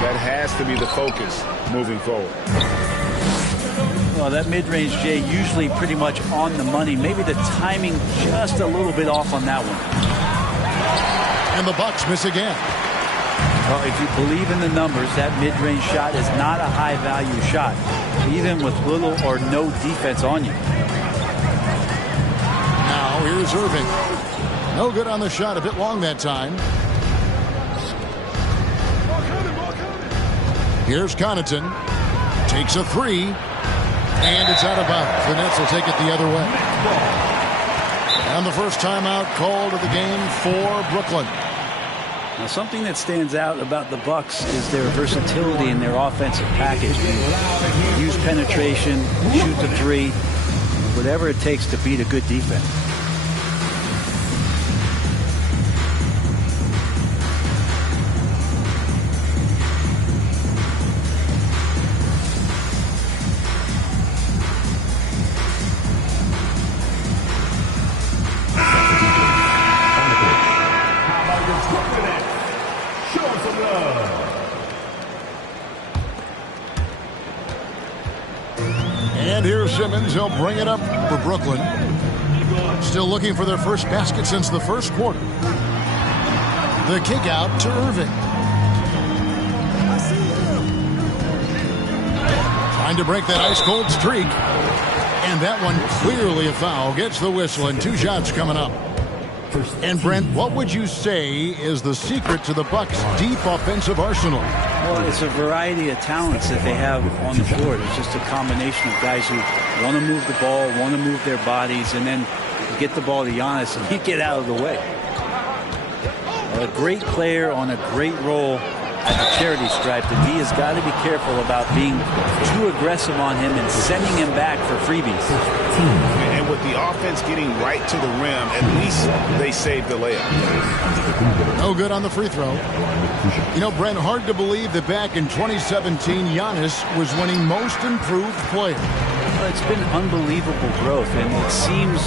That has to be the focus moving forward. Well, that mid-range, Jay, usually pretty much on the money. Maybe the timing just a little bit off on that one. And the Bucks miss again. Well, if you believe in the numbers, that mid-range shot is not a high-value shot, even with little or no defense on you. Now here's Irving. No good on the shot, a bit long that time. Here's Connaughton. Takes a three. And it's out of bounds. The Nets will take it the other way. And the first timeout called of the game for Brooklyn. Now, something that stands out about the Bucks is their versatility in their offensive package. Use penetration, shoot the three, whatever it takes to beat a good defense. Simmons, he'll bring it up for Brooklyn. Still looking for their first basket since the first quarter. The kick out to Irving. Trying to break that ice-cold streak. And that one clearly a foul. Gets the whistle and 2 shots coming up. And Brent, what would you say is the secret to the Bucks' deep offensive arsenal? Well, it's a variety of talents that they have on the floor. It's just a combination of guys who want to move the ball, want to move their bodies, and then you get the ball to Giannis and he get out of the way. A great player on a great role at the charity stripe, and he has got to be careful about being too aggressive on him and sending him back for freebies. And with the offense getting right to the rim, at least they saved the layup. No good on the free throw. You know, Brent, hard to believe that back in 2017, Giannis was winning Most Improved Player. Well, it's been unbelievable growth, and it seems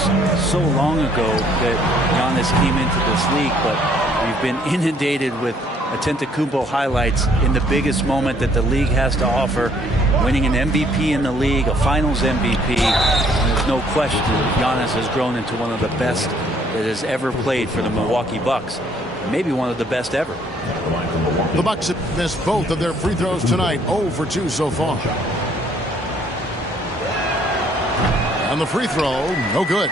so long ago that Giannis came into this league, but we've been inundated with Antetokounmpo highlights in the biggest moment that the league has to offer, winning an MVP in the league, a Finals MVP. And there's no question Giannis has grown into one of the best that has ever played for the Milwaukee Bucks. Maybe one of the best ever. The Bucks have missed both of their free throws tonight, 0 for 2 so far. And the free throw, no good.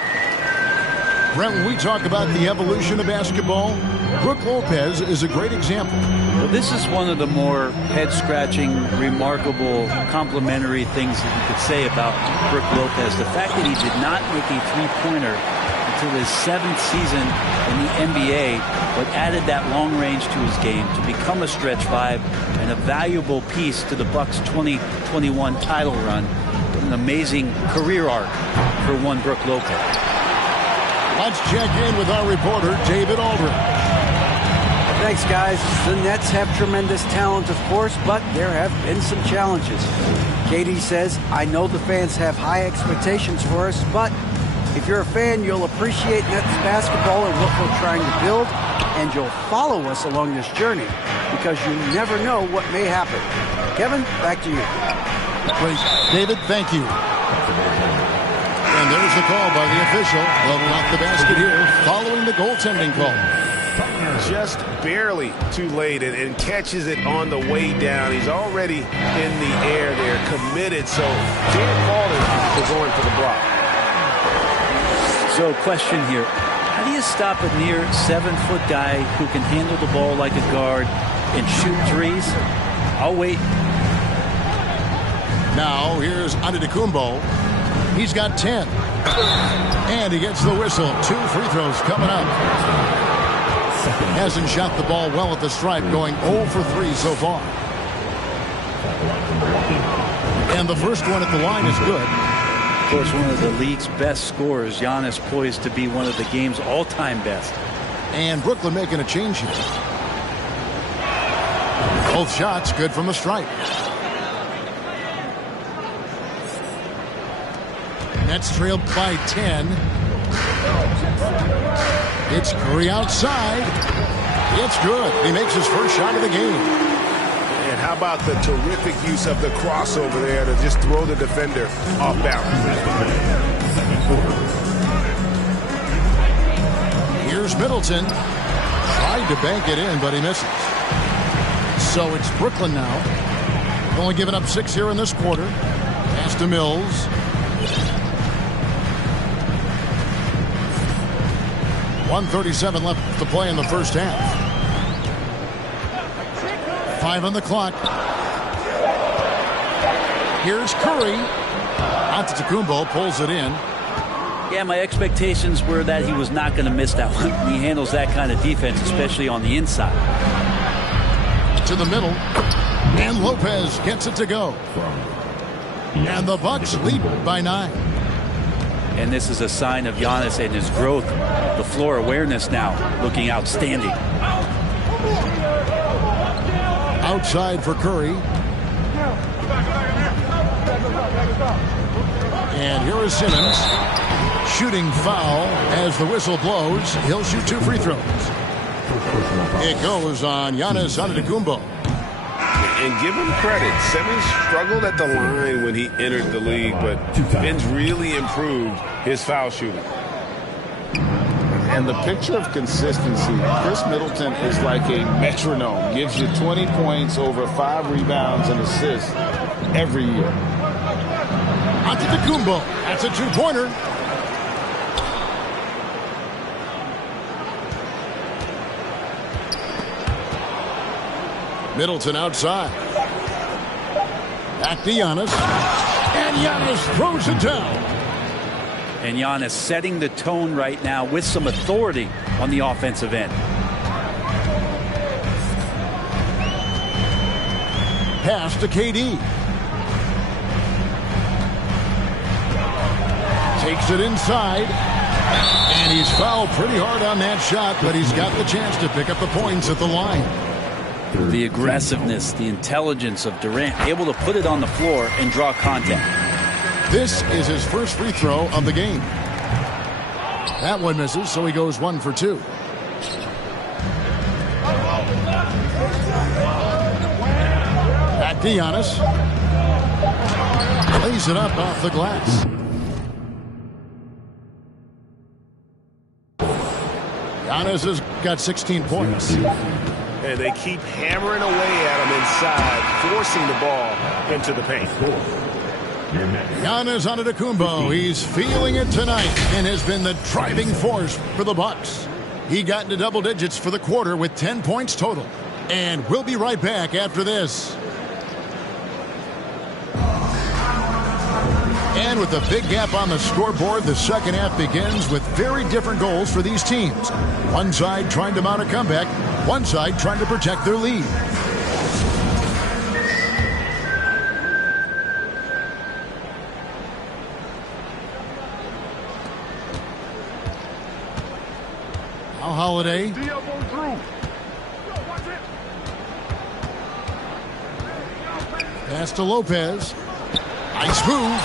Brent, when we talk about the evolution of basketball, Brook Lopez is a great example. Well, this is one of the more head-scratching, remarkable, complimentary things that you could say about Brook Lopez. The fact that he did not make a three-pointer until his 7th season in the NBA, but added that long range to his game to become a stretch 5 and a valuable piece to the Bucks' 2021 title run. An amazing career arc for one Brook Lopez. Let's check in with our reporter, David Aldridge. Thanks, guys. The Nets have tremendous talent, of course, but there have been some challenges. KD says, I know the fans have high expectations for us, but if you're a fan, you'll appreciate Nets basketball and what we're trying to build, and you'll follow us along this journey because you never know what may happen. Kevin, back to you. Great. David, thank you. And there's the call by the official. Level off the basket here following the goaltending call. Just barely too late and catches it on the way down. He's already in the air there, committed, so can't call it for going for the block. So question here, how do you stop a near 7-foot guy who can handle the ball like a guard and shoot threes? I'll wait. Now here's Antetokounmpo. He's got 10. And he gets the whistle. 2 free throws coming up. Hasn't shot the ball well at the stripe, going 0 for 3 so far. And the first one at the line is good. Of course, one of the league's best scorers, Giannis, poised to be one of the game's all-time best. And Brooklyn making a change here. Both shots good from the stripe. Nets trailed by 10. It's Curry outside. It's good. He makes his first shot of the game. And how about the terrific use of the crossover there to just throw the defender off balance. Here's Middleton. Tried to bank it in, but he misses. So it's Brooklyn now. Only given up 6 here in this quarter. Pass to Mills. 1:37 left to play in the first half. 5 on the clock. Here's Curry. Antetokounmpo pulls it in. Yeah, my expectations were that he was not going to miss that one. He handles that kind of defense, especially on the inside. To the middle. And Lopez gets it to go. And the Bucks lead by 9. And this is a sign of Giannis and his growth. The floor awareness now looking outstanding. Outside for Curry. And here is Simmons. Shooting foul as the whistle blows. He'll shoot 2 free throws. It goes on Giannis Antetokounmpo. And give him credit. Simmons struggled at the line when he entered the league, but Ben's really improved his foul shooting. And the picture of consistency, Chris Middleton is like a metronome. Gives you 20 points, over 5 rebounds and assists every year. Antetokounmpo. That's a 2-pointer. Middleton outside. Back to Giannis. And Giannis throws it down. And Giannis setting the tone right now with some authority on the offensive end. Pass to KD. Takes it inside. And he's fouled pretty hard on that shot, but he's got the chance to pick up the points at the line. The aggressiveness, the intelligence of Durant, able to put it on the floor and draw contact. This is his first free throw of the game. That one misses, so he goes 1 for 2. Back to Giannis. Lays it up off the glass. Giannis has got 16 points. And they keep hammering away at him inside, forcing the ball into the paint. Giannis Antetokounmpo, he's feeling it tonight and has been the driving force for the Bucks. He got into double digits for the quarter with 10 points total. And we'll be right back after this. And with a big gap on the scoreboard, the second half begins with very different goals for these teams. One side trying to mount a comeback, one side trying to protect their lead. Now Holiday. Pass to Lopez. Nice move.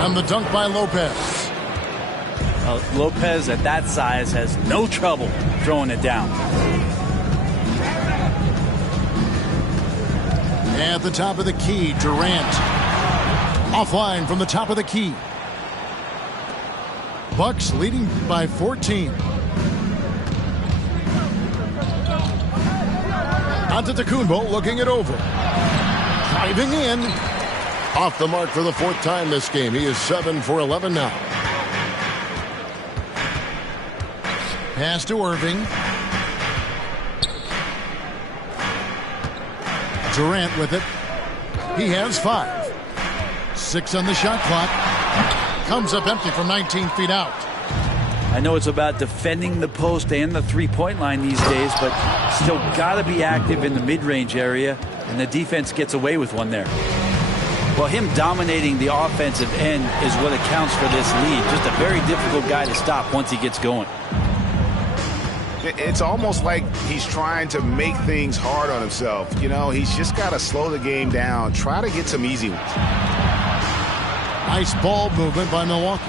And the dunk by Lopez. Lopez at that size has no trouble throwing it down. At the top of the key, Durant. Offline from the top of the key. Bucks leading by 14. Antetokounmpo looking it over. Driving in. Off the mark for the 4th time this game. He is 7 for 11 now. Pass to Irving. Durant with it. He has 5. 6 on the shot clock. Comes up empty from 19 feet out. I know it's about defending the post and the three-point line these days, but still got to be active in the mid-range area, and the defense gets away with one there. Well, him dominating the offensive end is what accounts for this lead. Just a very difficult guy to stop once he gets going. It's almost like he's trying to make things hard on himself. You know, he's just got to slow the game down, try to get some easy ones. Nice ball movement by Milwaukee.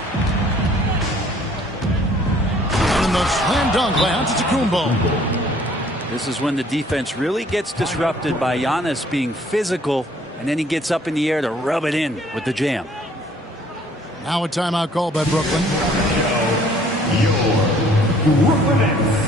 And the slam dunk by Antetokounmpo. This is when the defense really gets disrupted by Giannis being physical, and then he gets up in the air to rub it in with the jam. Now a timeout call by Brooklyn. Your Brooklyn Nets.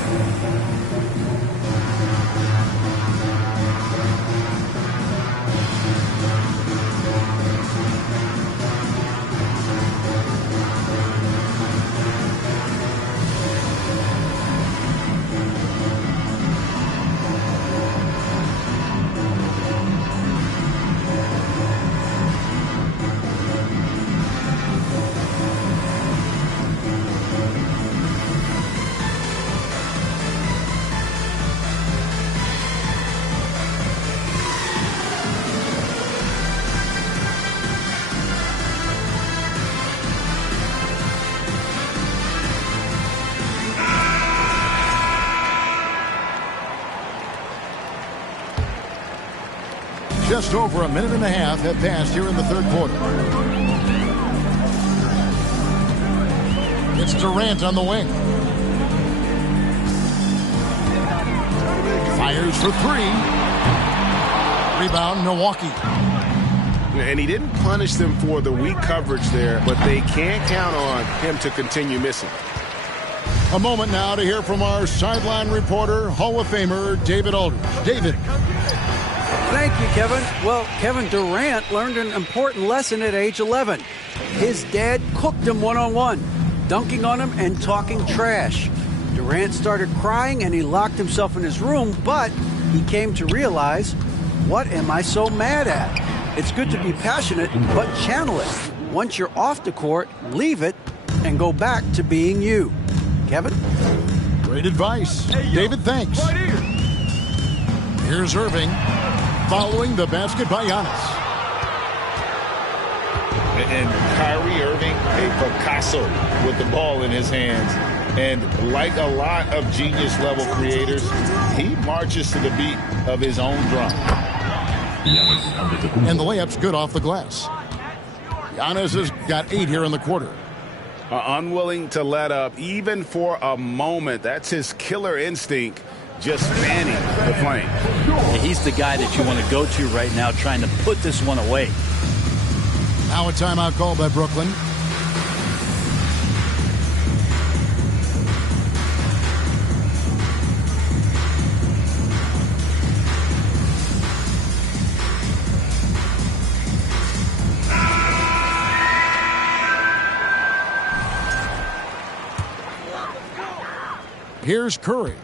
Just over a minute and a half have passed here in the third quarter. It's Durant on the wing. Fires for three. Rebound, Milwaukee. And he didn't punish them for the weak coverage there, but they can't count on him to continue missing. A moment now to hear from our sideline reporter, Hall of Famer David Aldridge. David. Thank you, Kevin. Well, Kevin Durant learned an important lesson at age 11. His dad cooked him one-on-one, dunking on him and talking trash. Durant started crying and he locked himself in his room, but he came to realize, what am I so mad at? It's good to be passionate, but channel it. Once you're off the court, leave it and go back to being you. Kevin? Great advice. David, thanks. Here's Irving following the basket by Giannis. And Kyrie Irving, a Picasso with the ball in his hands. And like a lot of genius-level creators, he marches to the beat of his own drum. And the layup's good off the glass. Giannis has got 8 here in the quarter. Unwilling to let up, even for a moment. That's his killer instinct, just fanning the flame. He's the guy that you want to go to right now, trying to put this one away. Now a timeout call by Brooklyn. Here's Curry.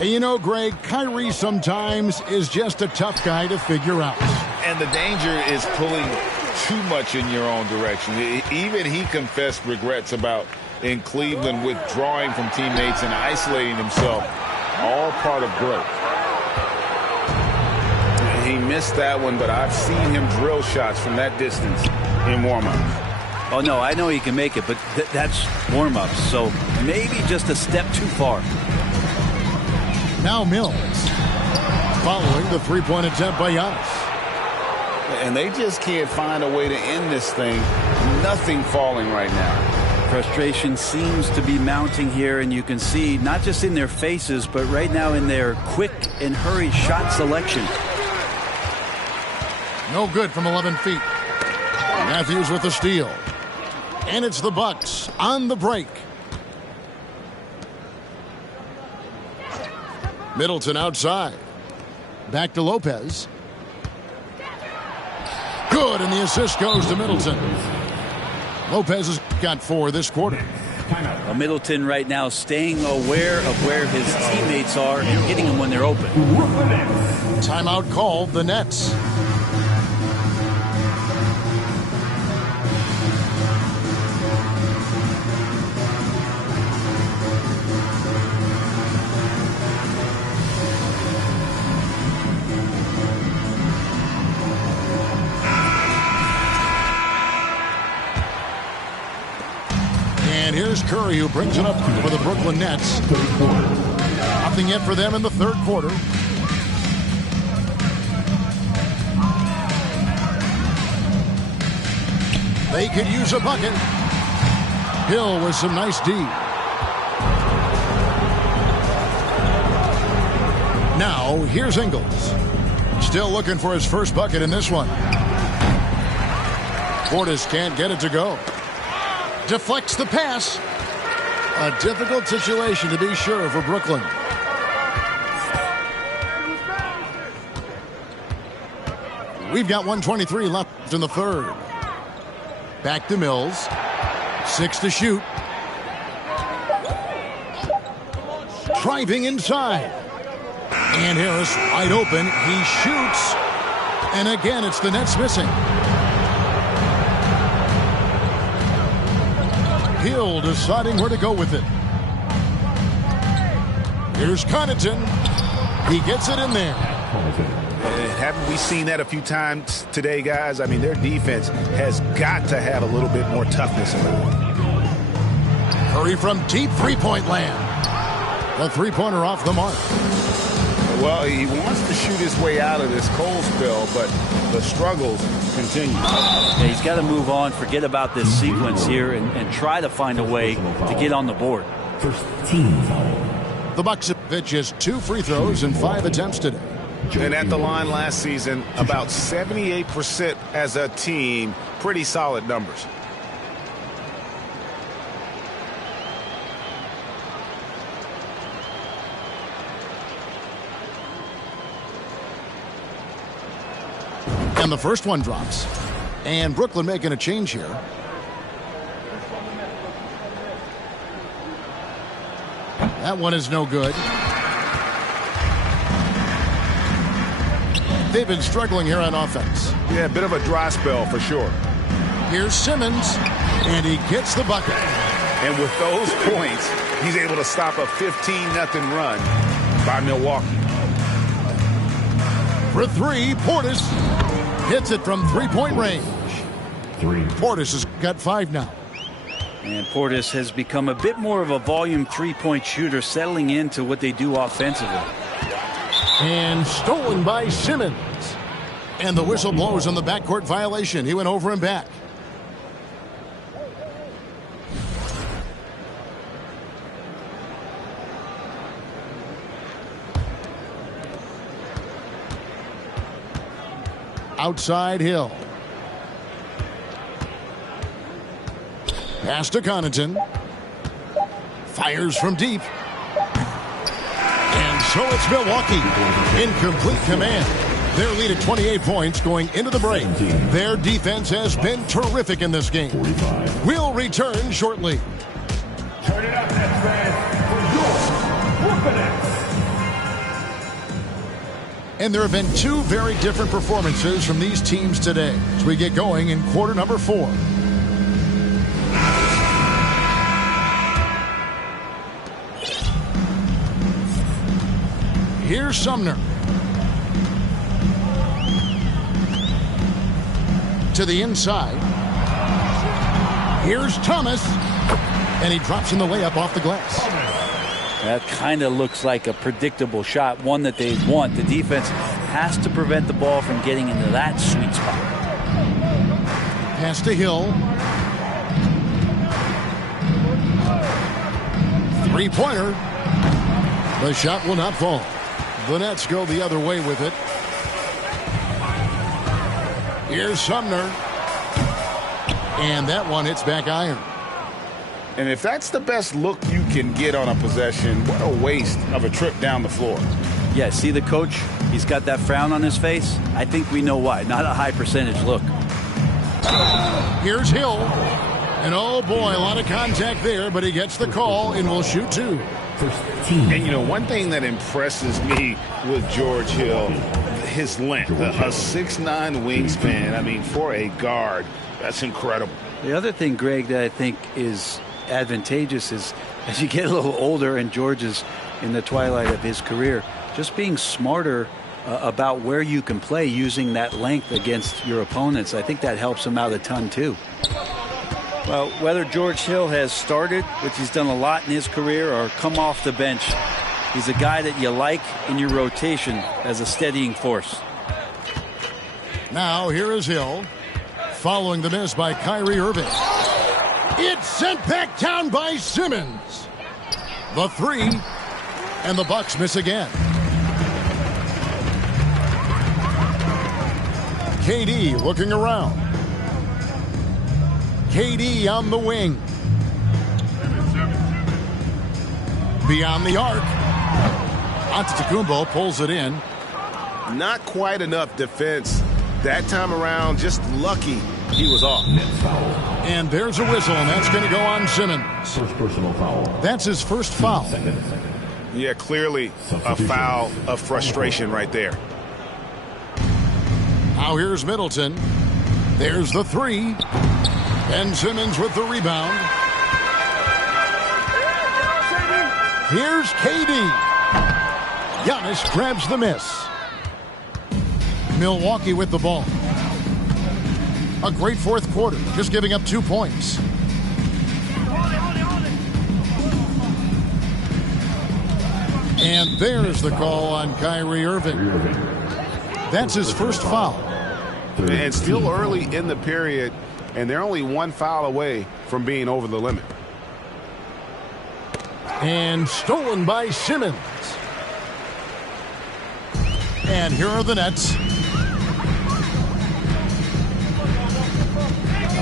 And you know, Greg, Kyrie sometimes is just a tough guy to figure out. And the danger is pulling too much in your own direction. Even he confessed regrets about in Cleveland withdrawing from teammates and isolating himself. All part of growth. He missed that one, but I've seen him drill shots from that distance in warm-ups. Oh, no, I know he can make it, but that's warm-ups, so maybe just a step too far. Now Mills, following the three-point attempt by Giannis. And they just can't find a way to end this thing. Nothing falling right now. Frustration seems to be mounting here, and you can see not just in their faces, but right now in their quick and hurried shot selection. No good from 11 feet. Matthews with the steal. And it's the Bucks on the break. Middleton outside. Back to Lopez. Good, and the assist goes to Middleton. Lopez has got 4 this quarter. Well, Middleton right now staying aware of where his teammates are and hitting them when they're open. Timeout called the Nets. And here's Curry, who brings it up for the Brooklyn Nets. Nothing yet for them in the third quarter. They could use a bucket. Hill with some nice D. Now, here's Ingles. Still looking for his first bucket in this one. Portis can't get it to go. Deflects the pass. A difficult situation to be sure for Brooklyn. We've got 1:23 left in the third. Back to Mills. 6 to shoot. Driving inside. And Harris wide open. He shoots. And again, it's the Nets missing. Hill deciding where to go with it. Here's Connaughton. He gets it in there. Haven't we seen that a few times today, guys? I mean, their defense has got to have a little bit more toughness in it. Curry from deep three-point land. The three-pointer off the mark. Well, he wants to shoot his way out of this cold spell, but the struggles continue. Yeah, he's got to move on, forget about this sequence here, and try to find a way to get on the board. First team foul. The Bucks have just 2 free throws and 5 attempts today. And at the line last season, about 78% as a team. Pretty solid numbers. And the first one drops. And Brooklyn making a change here. That one is no good. They've been struggling here on offense. Yeah, a bit of a dry spell for sure. Here's Simmons, and he gets the bucket. And with those points, he's able to stop a 15-0 run by Milwaukee. For 3, Portis hits it from 3-point range. Portis has got 5 now. And Portis has become a bit more of a volume 3-point shooter, settling into what they do offensively. And stolen by Simmons. And the whistle blows on the backcourt violation. He went over and back. Outside Hill. Pass to Connaughton. Fires from deep. And so it's Milwaukee in complete command. Their lead at 28 points going into the break. Their defense has been terrific in this game. We'll return shortly. Turn it up, Nets fans, for your Brooklyn Nets. And there have been 2 very different performances from these teams today as we get going in quarter number 4. Here's Sumner. To the inside. Here's Thomas. And he drops in the layup off the glass. That kind of looks like a predictable shot, one that they want. The defense has to prevent the ball from getting into that sweet spot. Pass to Hill. 3-pointer. The shot will not fall. The Nets go the other way with it. Here's Sumner. And that one hits back iron. And if that's the best look you can get on a possession, what a waste of a trip down the floor. Yeah, see the coach? He's got that frown on his face. I think we know why. Not a high percentage look. Here's Hill. And oh boy, a lot of contact there, but he gets the call and will shoot 2. And you know, one thing that impresses me with George Hill, his length, a 6'9" wingspan. I mean, for a guard, that's incredible. The other thing, Greg, that I think is advantageous is as you get a little older, and George is in the twilight of his career, just being smarter about where you can play using that length against your opponents. I think that helps him out a ton too. Well, whether George Hill has started, which he's done a lot in his career, or come off the bench, he's a guy that you like in your rotation as a steadying force. Now here is Hill, following the miss by Kyrie Irving. It's sent back down by Simmons. The 3, and the Bucks miss again. KD looking around. KD on the wing. Beyond the arc. Antetokounmpo pulls it in. Not quite enough defense that time around. Just lucky he was off. And there's a whistle, and that's going to go on Simmons. First personal foul. That's his first foul. Yeah, clearly a foul of frustration right there. Now here's Middleton. There's the 3. And Simmons with the rebound. Here's KD. Giannis grabs the miss. Milwaukee with the ball. A great fourth quarter, just giving up 2 points. And there's the call on Kyrie Irving. That's his first foul. And still early in the period, and they're only one foul away from being over the limit. And stolen by Simmons. And here are the Nets.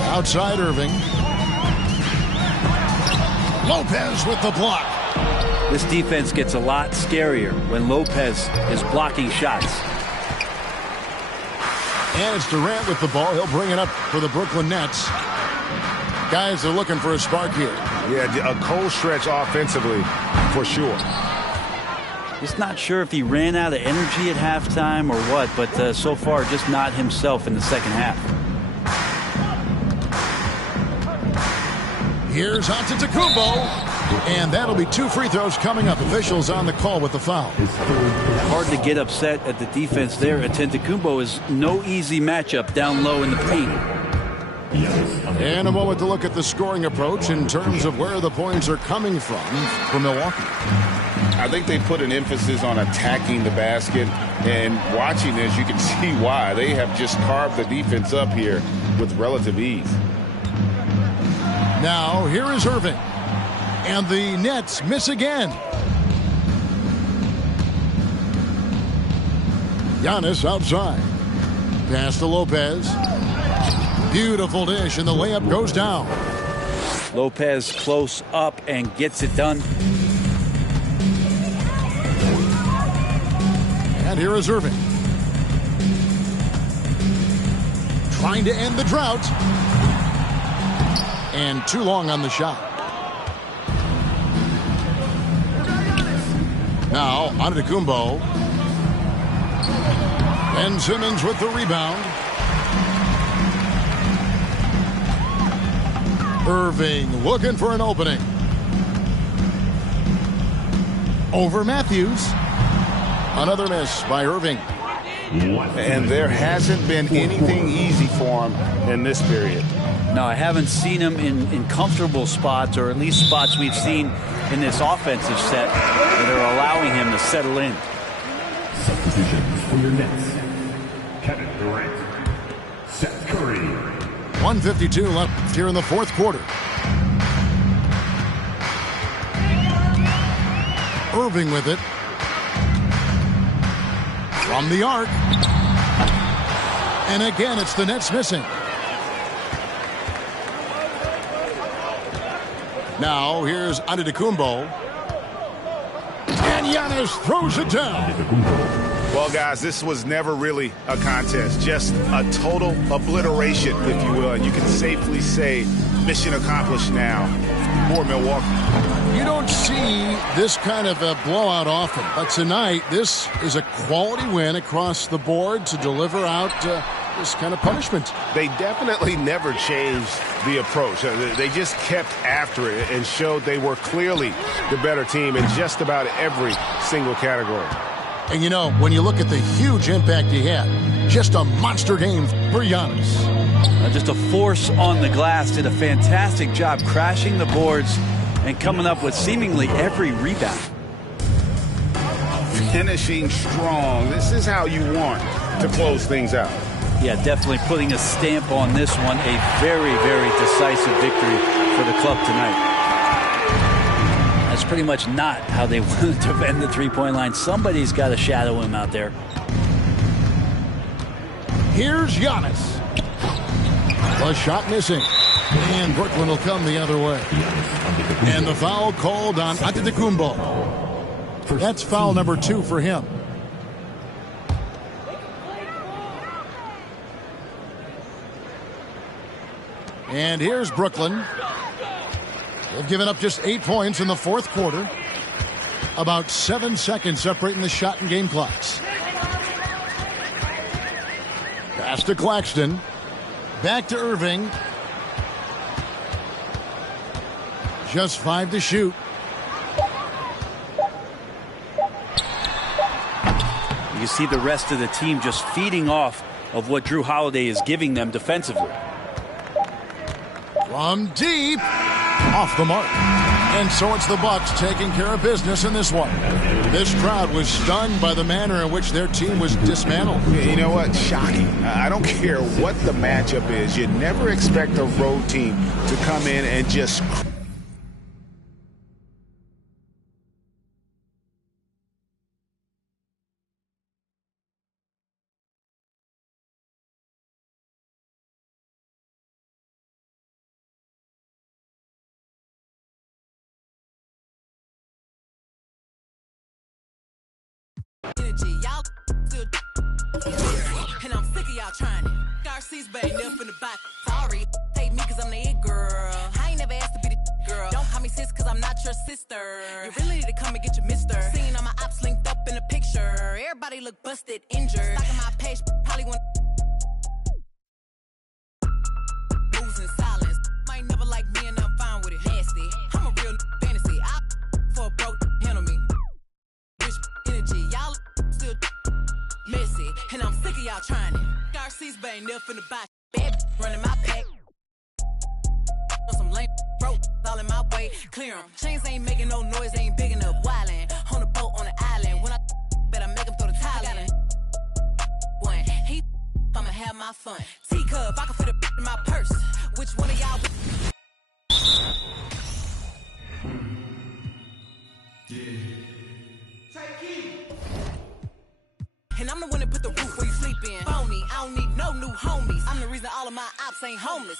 Outside Irving. Lopez with the block. This defense gets a lot scarier when Lopez is blocking shots. And it's Durant with the ball. He'll bring it up for the Brooklyn Nets. Guys are looking for a spark here. Yeah, a cold stretch offensively for sure. Just not sure if he ran out of energy at halftime or what, but so far just not himself in the second half. Here's Antetokounmpo. And that'll be 2 free throws coming up. Officials on the call with the foul. Hard to get upset at the defense there. Antetokounmpo is no easy matchup down low in the paint. And a moment to look at the scoring approach in terms of where the points are coming from for Milwaukee. I think they put an emphasis on attacking the basket, and watching this, you can see why. They have just carved the defense up here with relative ease. Now, here is Irving. And the Nets miss again. Giannis outside. Pass to Lopez. Beautiful dish, and the layup goes down. Lopez close up and gets it done. And here is Irving. Trying to end the drought. And too long on the shot. Now, Antetokounmpo. Ben Simmons with the rebound. Irving looking for an opening. Over Matthews. Another miss by Irving. And there hasn't been anything easy for him in this period. No, I haven't seen him in comfortable spots, or at least spots we've seen in this offensive set that are allowing him to settle in. Substitutions for your Nets. Kevin Durant. Seth Curry. 1:52 left here in the fourth quarter. Irving with it. From the arc. And again, it's the Nets missing. Now, here's Antetokounmpo. And Giannis throws it down. Well, guys, this was never really a contest. Just a total obliteration, if you will. And you can safely say mission accomplished now for Milwaukee. You don't see this kind of a blowout often. But tonight, this is a quality win across the board to deliver out this kind of punishment. They definitely never changed the approach. They just kept after it and showed they were clearly the better team in just about every single category. And you know, when you look at the huge impact he had, just a monster game for Giannis. Just a force on the glass. Did a fantastic job crashing the boards and coming up with seemingly every rebound. Finishing strong. This is how you want to close things out. Yeah, definitely putting a stamp on this one. A very, very decisive victory for the club tonight. That's pretty much not how they want to defend the three-point line. Somebody's got to shadow him out there. Here's Giannis. The shot missing. And Brooklyn will come the other way. And the foul called on Antetokounmpo. That's foul number 2 for him. And here's Brooklyn. They've given up just 8 points in the fourth quarter. About 7 seconds separating the shot and game clocks. Pass to Claxton. Back to Irving. Just 5 to shoot. You see the rest of the team just feeding off of what Jrue Holiday is giving them defensively. From deep. Off the mark. And so it's the Bucks taking care of business in this one. This crowd was stunned by the manner in which their team was dismantled. You know what? Shocking. I don't care what the matchup is. You never expect a road team to come in and just... Y'all still and I'm sick of y'all trying it. Darcy's bang up in the back. Sorry, take me cause I'm the it girl. I ain't never asked to be the girl. Don't call me sis cause I'm not your sister. You really need to come and get your mister. Seen all my ops linked up in the picture. Everybody look busted, injured. Stalking my page, probably want moves in silence. Might never like me and I'm fine with it. Nasty, I'm a real fantasy. I for a broke handle me. Rich energy, y'all still messy, and I'm sick of y'all trying it. Darcy's bang up in the back, bad running my pack. On some lame broke, all in my way, clear 'em. Chains ain't making no noise, ain't big enough. Wildin' on the boat on the island. When I better make 'em throw the tile in. One, he I'ma have my fun. Teacup, I can fit a in my purse. Which one of y'all? And I'm the one that put the roof where you sleep in. Phony, I don't need no new homies. I'm the reason all of my ops ain't homeless.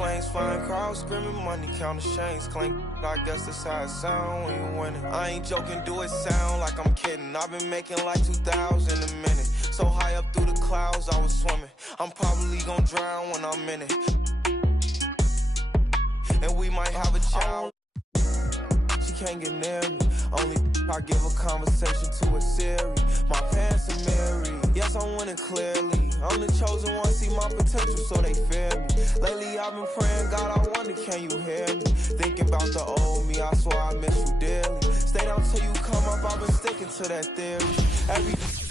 claims, flying crowds, screaming money, counting chains, claim. I guess that's how it sound when you winning. I ain't joking, do it sound like I'm kidding. I've been making like 2,000 a minute. So high up through the clouds, I was swimming. I'm probably gonna drown when I'm in it. And we might have a child. She can't get near me. Only I give a conversation to a Siri. My pants are married. Yes, I'm winning clearly. I'm the chosen one, see my potential, so they fear me. Lately I've been praying, God, I wonder, can you hear me? Thinking about the old me, I swear I miss you dearly. Stay down till you come up, I've been sticking to that theory.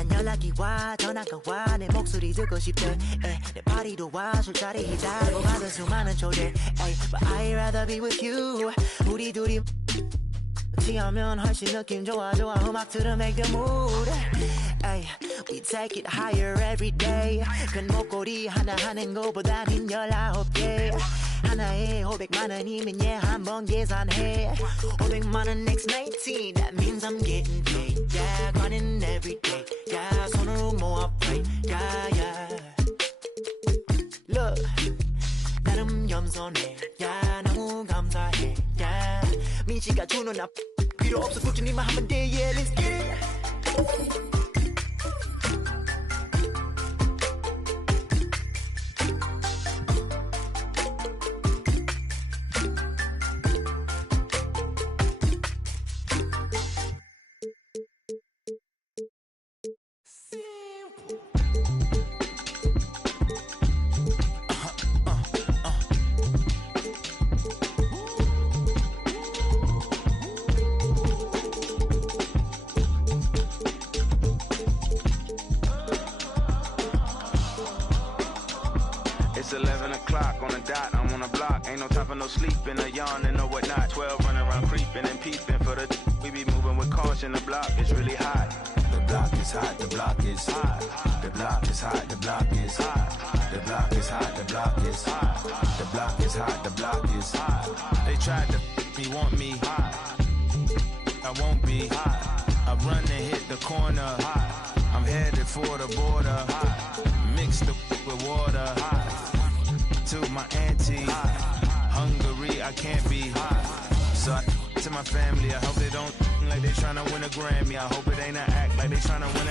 난 연락이 와 전화가 와 내 목소리 듣고 싶대 내 파리도 와 술자리 달고 받은 수많은 초대 But I'd rather be with you 우리 둘이 취하면 훨씬 느낌 좋아 음악 들으면 make the mood We take it higher every day 큰 목걸이 하나 하는 거보다는 19개 하나에 500만 원이면 한번 계산해 500만 원 next 19 That means I'm getting paid Yeah grinding every day Yeah 손으로 모아 pray Yeah yeah Look 나름 겸손해 Yeah 너무 감사해 Yeah 민씨가 주는 나 필요 없어 꾸준히만 하면 돼 Yeah let's get it It's 11 o'clock on the dot, I'm on the block. Ain't no time for no sleeping, or yawning or whatnot. 12 running around creeping and peeping for the we be moving with caution. The block is really hot. The block is hot, the block is hot. The block is hot, the block is hot. The block is hot, the block is hot. The block is hot, the block is hot. They tried to me, want me hot. I won't be hot. I run and hit the corner hot. I'm headed for the border hot. Mix the with water hot. To my auntie Hungary, I can't be hot. So I to my family, I hope they don't like they tryna win a Grammy. I hope it ain't an act like they tryna win a